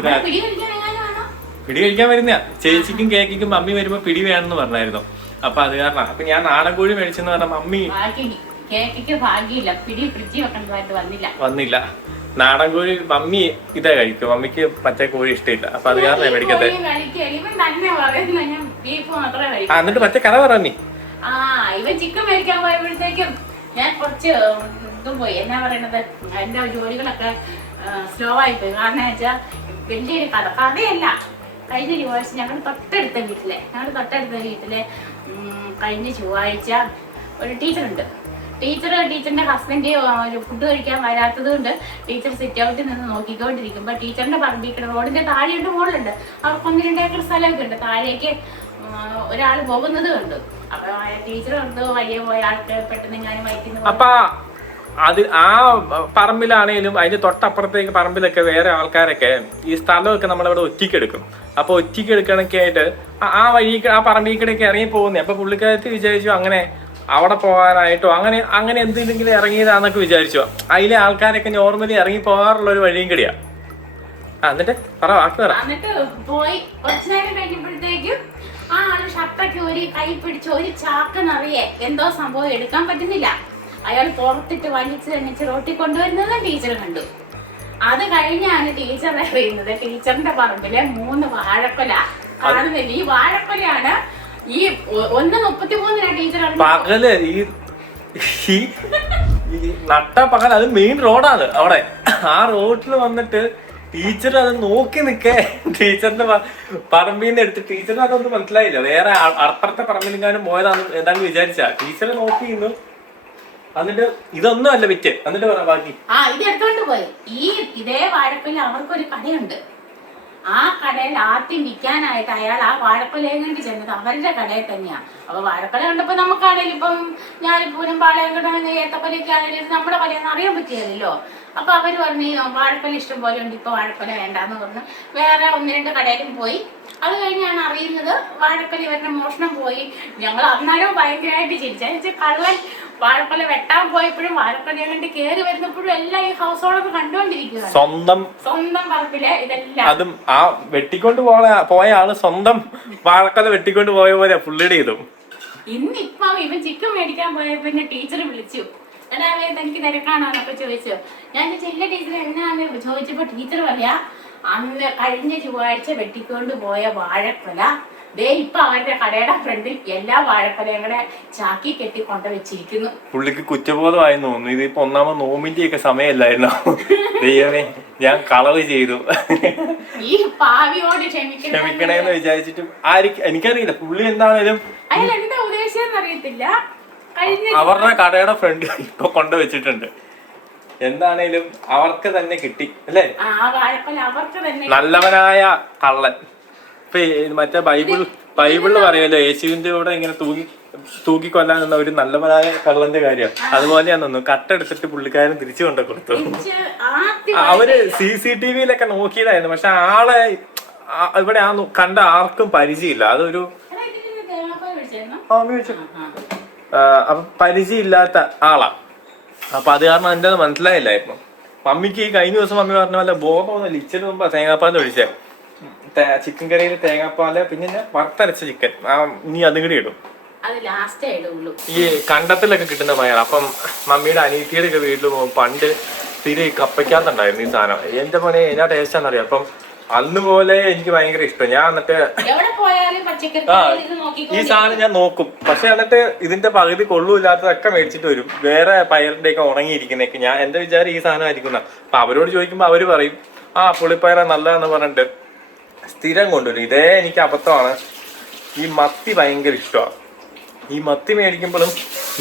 പിടി കഴിക്കാൻ വരുന്ന ചേച്ചിക്കും കേക്കിക്കും മമ്മി വരുമ്പോ പിടി വേണമെന്ന് പറഞ്ഞായിരുന്നു. അപ്പൊ അത് കാരണം അപ്പൊ ഞാൻ നാടൻ കോഴി മേടിച്ചെന്ന് പറഞ്ഞ മമ്മി വന്നില്ല. നാടൻ കോഴി മമ്മി ഇതേ കഴിക്കും. മമ്മിക്ക് മറ്റേ കോഴി ഇഷ്ടമില്ല. അപ്പൊ അത് കാരണം മേടിക്കട്ടെ. എന്നിട്ട് മറ്റേ കഥ പറഞ്ഞു. ഇവൻ ചിക്കൻ മേടിക്കാൻ പോയപ്പോഴത്തേക്കും ഞാൻ കുറച്ച് ഇതും പോയി. എന്നാ പറയണത്, എന്റെ ജോലികളൊക്കെ സ്ലോ ആയിപ്പോയി. കാരണം വെച്ചാൽ വലിയൊരു കഥയല്ല. കഴിഞ്ഞ ചൊവ്വാഴ്ച ഞങ്ങളുടെ തൊട്ടടുത്ത വീട്ടിലെ കഴിഞ്ഞ ചൊവ്വാഴ്ച ഒരു ടീച്ചറുണ്ട്. ടീച്ചറിന്റെ ഹസ്ബൻഡ് ഒരു ഫുഡ് കഴിക്കാൻ വരാത്തത് കൊണ്ട് ടീച്ചർ സിറ്റ് ഔട്ടിൽ നിന്ന് നോക്കിക്കൊണ്ടിരിക്കുമ്പോൾ ടീച്ചറിന്റെ പറമ്പിക്കണ റോഡിന്റെ താഴെയുണ്ട്, മുകളിലുണ്ട്. അവർക്ക് 1-2 ഏക്കർ സ്ഥലമൊക്കെ ഉണ്ട്. താഴേക്ക് ഒരാൾ പോകുന്നത് കണ്ടു. അപ്പൊ ടീച്ചർ കണ്ടു വഴിയെ പോയ ആൾക്ക് പെട്ടെന്ന് എങ്ങാനും വയറ്റിന്ന്. അപ്പൊ അത് ആ പറമ്പിലാണേലും അതിന്റെ തൊട്ടപ്പുറത്തേക്ക് പറമ്പിലൊക്കെ വേറെ ആൾക്കാരൊക്കെ ഈ സ്ഥലമൊക്കെ നമ്മളിവിടെ ഒറ്റയ്ക്കെടുക്കും. അപ്പൊ ഒറ്റയ്ക്കെടുക്കണൊക്കെ ആയിട്ട് ആ പറമ്പിക്കടയൊക്കെ ഇറങ്ങി പോകുന്നേ. അപ്പൊ പുള്ളിക്കാരത്തി വിചാരിച്ചു അങ്ങനെ അവിടെ പോകാനായിട്ടോ അങ്ങനെ എന്തെങ്കിലും ഇറങ്ങിയതാന്നൊക്കെ വിചാരിച്ചു. അതിലെ ആൾക്കാരൊക്കെ നോർമലി ഇറങ്ങി പോകാറുള്ള ഒരു വഴിയും കൂടിയാ. എന്നിട്ട് എന്നിട്ട് പോയി കുറച്ചു നേരം കഴിഞ്ഞപ്പോഴത്തേക്കും ആ ആള് ഷർട്ടൊക്കെ ഒരു കൈ പിടിച്ച് ഒരു ചാക്ക് നിറയെ എന്തോ സംഭവം എടുക്കാൻ പറ്റുന്നില്ല. അയാൾ പുറത്തിട്ട് വലിച്ച് തന്നിച്ച് റോട്ടിൽ കൊണ്ടുവരുന്നതും ടീച്ചർ കണ്ടു. അത് കഴിഞ്ഞാണ് ടീച്ചർ അറിയുന്നത് ടീച്ചറിന്റെ പറമ്പിലെ 3 വാഴക്കൊല കാണുന്നില്ല. ഈ വാഴക്കൊലയാണ് ഈ 1:33 ടീച്ചർ പകല് ഈ നട്ട പകൽ അത് മെയിൻ റോഡാണ് അവിടെ. ആ റോഡിൽ വന്നിട്ട് ടീച്ചർ അത് നോക്കി നിക്കേ. ടീച്ചറിന്റെ പറമ്പിന്ന് എടുത്ത് ടീച്ചറിന് അതൊന്നും മനസ്സിലായില്ല. വേറെ അപ്പുറത്തെ പറമ്പിലെങ്ങാനും പോയതാണ് എന്താന്ന് വിചാരിച്ച. ടീച്ചറെ നോക്കി നിന്നു. എന്നിട്ട് ഇതൊന്നും അല്ല വിറ്റ്. എന്നിട്ട് പറ ബാക്കി. ഇത് എടുത്തോണ്ട് പോയി. ഇതേ വാഴക്കൊല അവർക്കൊരു കടയുണ്ട്. ആ കടയിൽ ആദ്യം വിൽക്കാനായിട്ട് അയാൾ ആ വാഴക്കൊലയും കൊണ്ട് ചെന്നത് അവരുടെ കടയിൽ തന്നെയാ. അപ്പൊ വാഴക്കൊല കണ്ടപ്പോ നമുക്കാണെങ്കിലും ഇപ്പം ഞാലിപ്പൂരും പാളയംകട ഏത്തക്കൊലയൊക്കെ ആണെങ്കിലും നമ്മുടെ കൊലയൊന്നും അറിയാൻ പറ്റിയല്ലോ. അപ്പൊ അവര് പറഞ്ഞു വാഴക്കൊല ഇഷ്ടം പോലെ ഉണ്ട്, ഇപ്പൊ വാഴക്കൊല വേണ്ടാന്ന് പറഞ്ഞു വേറെ 1-2 കടയിലും പോയി. അത് കഴിഞ്ഞാണ് അറിയുന്നത് വാഴക്കൊല ഇവരുടെ മോഷണം പോയി. ഞങ്ങൾ അന്നേരം ഭയങ്കരമായിട്ട് ചിരിച്ചു. കള്ളൻ വാഴക്കൊല വെട്ടാൻ പോയപ്പോഴും വാഴക്കൊല കണ്ട് കയറി വരുന്നപ്പോഴും എല്ലാം ഈ ഹൗസ് ഓണർ കണ്ടുകൊണ്ടിരിക്കുക. സ്വന്തം പറമ്പിലെ ഇതെല്ലാം അതും ആ വെട്ടിക്കൊണ്ട് പോയ ആള് സ്വന്തം വാഴക്കൊല വെട്ടിക്കൊണ്ട് പോയ പോലെ പുള്ളിയുടെ ഇതും. ഇന്നിപ്പം ഇവൻ ചിക്കൻ മേടിക്കാൻ പോയ പിന്നെ ടീച്ചർ വിളിച്ചു. എടാ എനിക്ക് തിരക്കാണോന്നൊക്കെ ചോദിച്ചു. ഞാൻ ചെല്ല ടീച്ചർ എന്നാന്ന് ചോദിച്ചപ്പോ ടീച്ചർ പറയാ അന്ന് കഴിഞ്ഞ ചൊവ്വാഴ്ച വെട്ടിക്കൊണ്ട് പോയ വാഴക്കൊല ദേ ഇപ്പൊ അവരുടെ കടയുടെ ഫ്രണ്ടിൽ എല്ലാ വാഴക്കൊലയും കൂടെ ചാക്കി കെട്ടി കൊണ്ട് വെച്ചിരിക്കുന്നു. പുള്ളിക്ക് കുറ്റബോധമായി തോന്നുന്നു. ഇതിപ്പോ ഒന്നാമത് നോമിന്റെ ഒക്കെ സമയല്ലായിരുന്നോ? ദൈവമേ ഞാൻ കളവ് ചെയ്തു, ഈ പാവിയോട് ക്ഷമിക്കണേന്ന് വിചാരിച്ചിട്ട് എനിക്കറിയില്ല പുള്ളി എന്താണേലും അയാൾ എന്താ ഉദ്ദേശിച്ചെന്ന് അറിയത്തില്ല. അവരുടെ കടയുടെ ഫ്രണ്ട് ഇപ്പൊ കൊണ്ടുവച്ചിട്ടുണ്ട്. എന്താണേലും അവർക്ക് തന്നെ കിട്ടി അല്ലേ? നല്ലവനായ കള്ളൻ. ഇപ്പൊ മറ്റേ ബൈബിളിൽ പറയുമല്ലോ യേശുവിന്റെ കൂടെ ഇങ്ങനെ തൂക്കിക്കൊല്ലാൻ നിന്ന ഒരു നല്ലവനായ കള്ളന്റെ കാര്യം. അതുപോലെയാണെന്നു കട്ടെടുത്തിട്ട് പുള്ളിക്കാരൻ തിരിച്ചു കൊണ്ടു കൊടുത്തു. അവര് CCTVയിലൊക്കെ നോക്കിയതായിരുന്നു. പക്ഷെ ആളെ ഇവിടെ കണ്ട ആർക്കും പരിചയമില്ല. അതൊരു അപ്പൊ പരിചയമില്ലാത്ത ആളാ. അപ്പൊ അത് കാരണം എന്റെ മനസ്സിലായില്ലായിരുന്നു. മമ്മിക്ക് ഈ കഴിഞ്ഞ ദിവസം മമ്മി പറഞ്ഞ പോലെ ബോധമൊന്നുമില്ല. ഇച്ചിരി മുമ്പ് തേങ്ങാപ്പാൽ ഒഴിച്ചേ. ചിക്കൻ കറിയിൽ തേങ്ങാപ്പാല് പിന്നെ വറുത്തരച്ച ചിക്കൻ ഇനി അതും കൂടി ഇടും. ഈ കണ്ടത്തിലൊക്കെ കിട്ടുന്ന പയർ. അപ്പം മമ്മിയുടെ അനിയത്തിയുടെ ഒക്കെ വീട്ടിൽ പോകും പണ്ട് സ്ഥിരം കപ്പയ്ക്കകത്തുണ്ടായിരുന്നു ഈ സാധനം. എന്റെ മോനെ എന്നാ ടേസ്റ്റാന്നറിയാം. അപ്പം അന്ന് പോലെ എനിക്ക് ഭയങ്കര ഇഷ്ടം. ഞാൻ എന്നിട്ട് ഈ സാധനം ഞാൻ നോക്കും. പക്ഷെ എന്നിട്ട് ഇതിന്റെ പകുതി കൊള്ളൂല്ലാത്തതൊക്കെ മേടിച്ചിട്ട് വരും. വേറെ പയറിന്റെ ഒക്കെ ഉണങ്ങിയിരിക്കുന്നതൊക്കെ ഞാൻ എന്റെ വിചാരം ഈ സാധനം ആയിരിക്കുന്ന. അപ്പൊ അവരോട് ചോദിക്കുമ്പോ അവര് പറയും പുളിപ്പയറ നല്ലതെന്ന് പറഞ്ഞിട്ട് സ്ഥിരം കൊണ്ടുവരും. ഇതേ എനിക്ക് അബദ്ധമാണ്. ഈ മത്തി ഭയങ്കര ഇഷ്ടമാണ്. ഈ മത്തി മേടിക്കുമ്പോഴും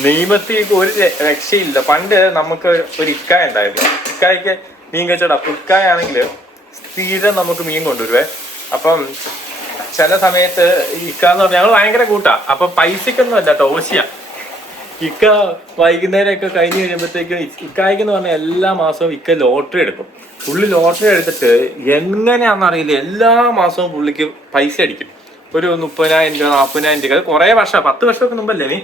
നെയ്മത്തി ഒരു രക്ഷയില്ല. പണ്ട് നമുക്ക് ഒരു ഇക്കായ ഉണ്ടായിരുന്നു. ഇക്കായ്ക്ക് മീൻ കച്ചവടം. അപ്പൊ ഇക്കായ ആണെങ്കിൽ സ്ഥിരം നമുക്ക് മീൻ കൊണ്ടുവരുവേ. അപ്പം ചില സമയത്ത് ഇക്കാന്ന് പറഞ്ഞാൽ ഞങ്ങൾ ഭയങ്കര കൂട്ടാ. അപ്പൊ പൈസക്കൊന്നും അല്ല കേട്ടോ, ഓശിയ. ഇക്ക വൈകുന്നേരമൊക്കെ കഴിഞ്ഞ് കഴിയുമ്പോഴത്തേക്കും ഇക്കായ്ക്കെന്ന് പറഞ്ഞാൽ എല്ലാ മാസവും ഇക്ക ലോട്ടറി എടുക്കും. പുള്ളി ലോട്ടറി എടുത്തിട്ട് എങ്ങനെയാണെന്നറിയില്ല എല്ലാ മാസവും പുള്ളിക്ക് പൈസ അടിക്കും. ഒരു 30,000 രൂപ 40,000 രൂപ. അത് കുറെ വർഷം 10 വർഷമൊക്കെ മുമ്പല്ലേ നീ?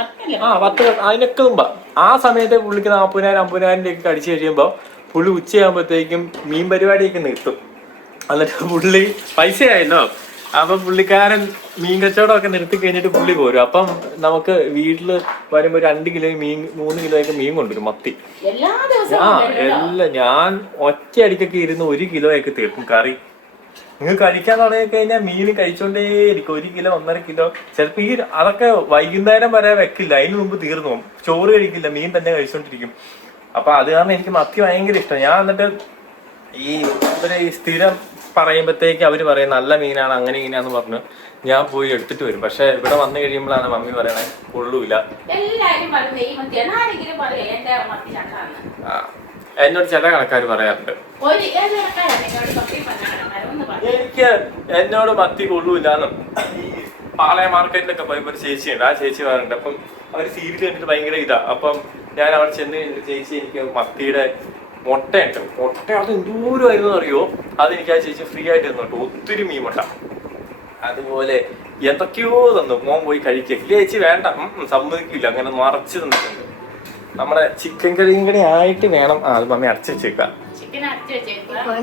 10 അതിനൊക്കെ മുമ്പാ. ആ സമയത്ത് പുള്ളിക്ക് 40,000 50,000 രൂപ അടിച്ചു കഴിയുമ്പോ പുള്ളി ഉച്ചയാകുമ്പോഴത്തേക്കും മീൻ പരിപാടിയൊക്കെ നിർത്തും. എന്നിട്ട് പുള്ളി പൈസയായല്ലോ. അപ്പൊ പുള്ളിക്കാരൻ മീൻ കച്ചവടമൊക്കെ നിർത്തി കഴിഞ്ഞിട്ട് പുള്ളി പോരും. അപ്പം നമുക്ക് വീട്ടില് വരുമ്പോ 2 കിലോ മീൻ 3 കിലോ ഒക്കെ മീൻ കൊണ്ടുവരും മത്തി. ഞാൻ ഒറ്റ അടിക്കൊക്കെ ഇരുന്ന് 1 കിലോ ഒക്കെ തീർക്കും കറി. നിങ്ങൾ കഴിക്കാൻ തുടങ്ങി കഴിഞ്ഞാൽ മീൻ കഴിച്ചോണ്ടേയിരിക്കും. 1 കിലോ 1.5 കിലോ. ചിലപ്പോ അതൊക്കെ വൈകുന്നേരം വരെ വെക്കില്ല. അതിന് മുമ്പ് തീർന്നു പോകും. ചോറ് കഴിക്കില്ല, മീൻ തന്നെ കഴിച്ചോണ്ടിരിക്കും. അപ്പൊ അത് കാരണം എനിക്ക് മത്തി ഭയങ്കര ഇഷ്ടം. ഞാൻ എന്നിട്ട് ഇവര് സ്ഥിരം പറയുമ്പോഴത്തേക്ക് അവര് പറയും നല്ല മീനാണ് അങ്ങനെ ഇങ്ങനെയാന്ന് പറഞ്ഞു ഞാൻ പോയി എടുത്തിട്ട് വരും. പക്ഷെ ഇവിടെ വന്നു കഴിയുമ്പോഴാണ് മമ്മി പറയണേ കൊള്ളൂല. എന്നോട് ചില കണക്കാര് പറയാറുണ്ട് എന്നോട് മത്തി കൊള്ളൂലെന്നും. ഈ പാളയ മാർക്കറ്റിലൊക്കെ പോയപ്പോ ഒരു ചേച്ചിയുണ്ട്. ആ ചേച്ചി പറയാറുണ്ട്. അപ്പം അവര് സീരിയൽ കണ്ടിട്ട് ഭയങ്കര ഇതാ. അപ്പം ഞാൻ അവിടെ ചെന്ന് ചേച്ചി എനിക്ക് മത്തിയുടെ മുട്ടയുണ്ട്. മുട്ട അത് എന്തോരമായിരുന്നു അറിയോ? അതെനിക്ക് ആ ചേച്ചി ഫ്രീ ആയിട്ട് തന്നു. ഒത്തിരി മീൻ മുട്ട. അതുപോലെ എന്തൊക്കെയോ തന്നു. മോൻ പോയി കഴിക്കുക. ചേച്ചി വേണ്ട സമ്മതിക്കില്ല. അങ്ങനെ മറച്ചു തന്നിട്ടുണ്ട്. നമ്മുടെ ചിക്കൻ കറിയും കൂടെ ആയിട്ട് വേണം. അത് മമ്മി അടച്ചു വെച്ചേക്കാം.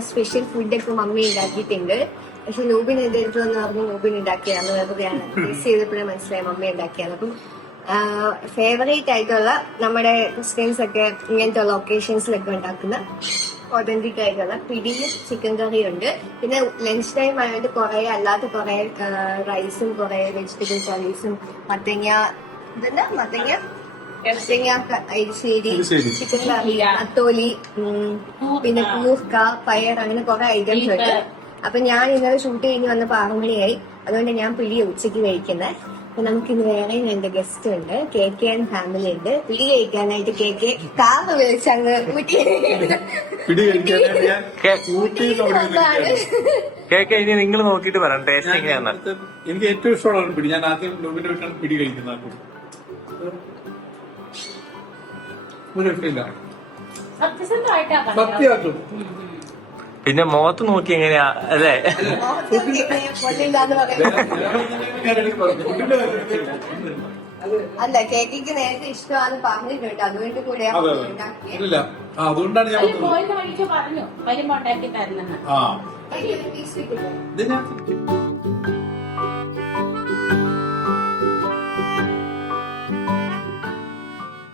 സ്പെഷ്യൽ ഫുഡ് ഒക്കെ മമ്മി ഉണ്ടാക്കിയിട്ടുണ്ട്. പക്ഷെ നൂബിൻ എന്തെടുത്തെന്ന് പറഞ്ഞു നൂബിൻ ഉണ്ടാക്കിയാണ്. വെറുതെയാണ് ടേസ്റ്റ് ചെയ്തപ്പോഴേ മനസ്സിലായി മമ്മി ഉണ്ടാക്കിയാണ്. അപ്പം ഫേവറേറ്റ് ആയിട്ടുള്ള നമ്മുടെ ക്രിസ്ത്യൻസ് ഒക്കെ ഇങ്ങനത്തെ ഉള്ള ഒക്കേഷൻസിലൊക്കെ ഉണ്ടാക്കുന്ന ഒതന്റിക് ആയിട്ടുള്ള പിടിയും ചിക്കൻ കറിയും ഉണ്ട്. പിന്നെ ലഞ്ച് ടൈം ആയതുകൊണ്ട് കുറെ അല്ലാത്ത കുറെ റൈസും കുറെ വെജിറ്റബിൾ കറീസും മത്തങ്ങ എരിശ്ശേരി, ചിക്കൻ കറി, അത്തോലി, പിന്നെ കൂർക്ക, പയർ, അങ്ങനെ കുറെ ഐറ്റംസ് ഉണ്ട്. അപ്പൊ ഞാൻ ഇന്നലെ ഷൂട്ട് കഴിഞ്ഞ് വന്നപ്പോ 6 മണിയായി. അതുകൊണ്ട് ഞാൻ പിടി ഉച്ചയ്ക്ക് കഴിക്കുന്നത്. അപ്പൊ നമുക്കിന്ന് വേറെ എന്റെ ഗസ്റ്റ് ഉണ്ട്, KK ആൻഡ് ഫാമിലി ഉണ്ട്. പിടി കഴിക്കാനായിട്ട് KK കാറ് വിളിച്ചങ്ങ് കേക്ക് ഇനി നിങ്ങൾ നോക്കിയിട്ട് പറയാം ടേസ്റ്റ് എങ്ങനെയാന്ന്. എനിക്ക് ഏറ്റവും ഇഷ്ടമുള്ള പിടി. ഞാൻ ആദ്യം നോബിന്റെ വീട്ടിലാണ് പിടി കഴിക്കുന്നത്. ഒരു ഇഷ്ടമില്ല സത്യമായിട്ടും. പിന്നെ മുഖത്ത് നോക്കി എങ്ങനെയാ അല്ലേ? അല്ല, കേക്കിക്ക് നേരത്തെ ഇഷ്ടമാണെന്ന് പറഞ്ഞിട്ടുണ്ട്. അതുകൊണ്ട് കൂടെ ഇല്ല, അതുകൊണ്ടാണ് ഞാൻ പോയി വഴിക്ക് പറഞ്ഞു വരുമ്പോ ഉണ്ടാക്കി തരുന്നത്. ഇതിനകത്ത്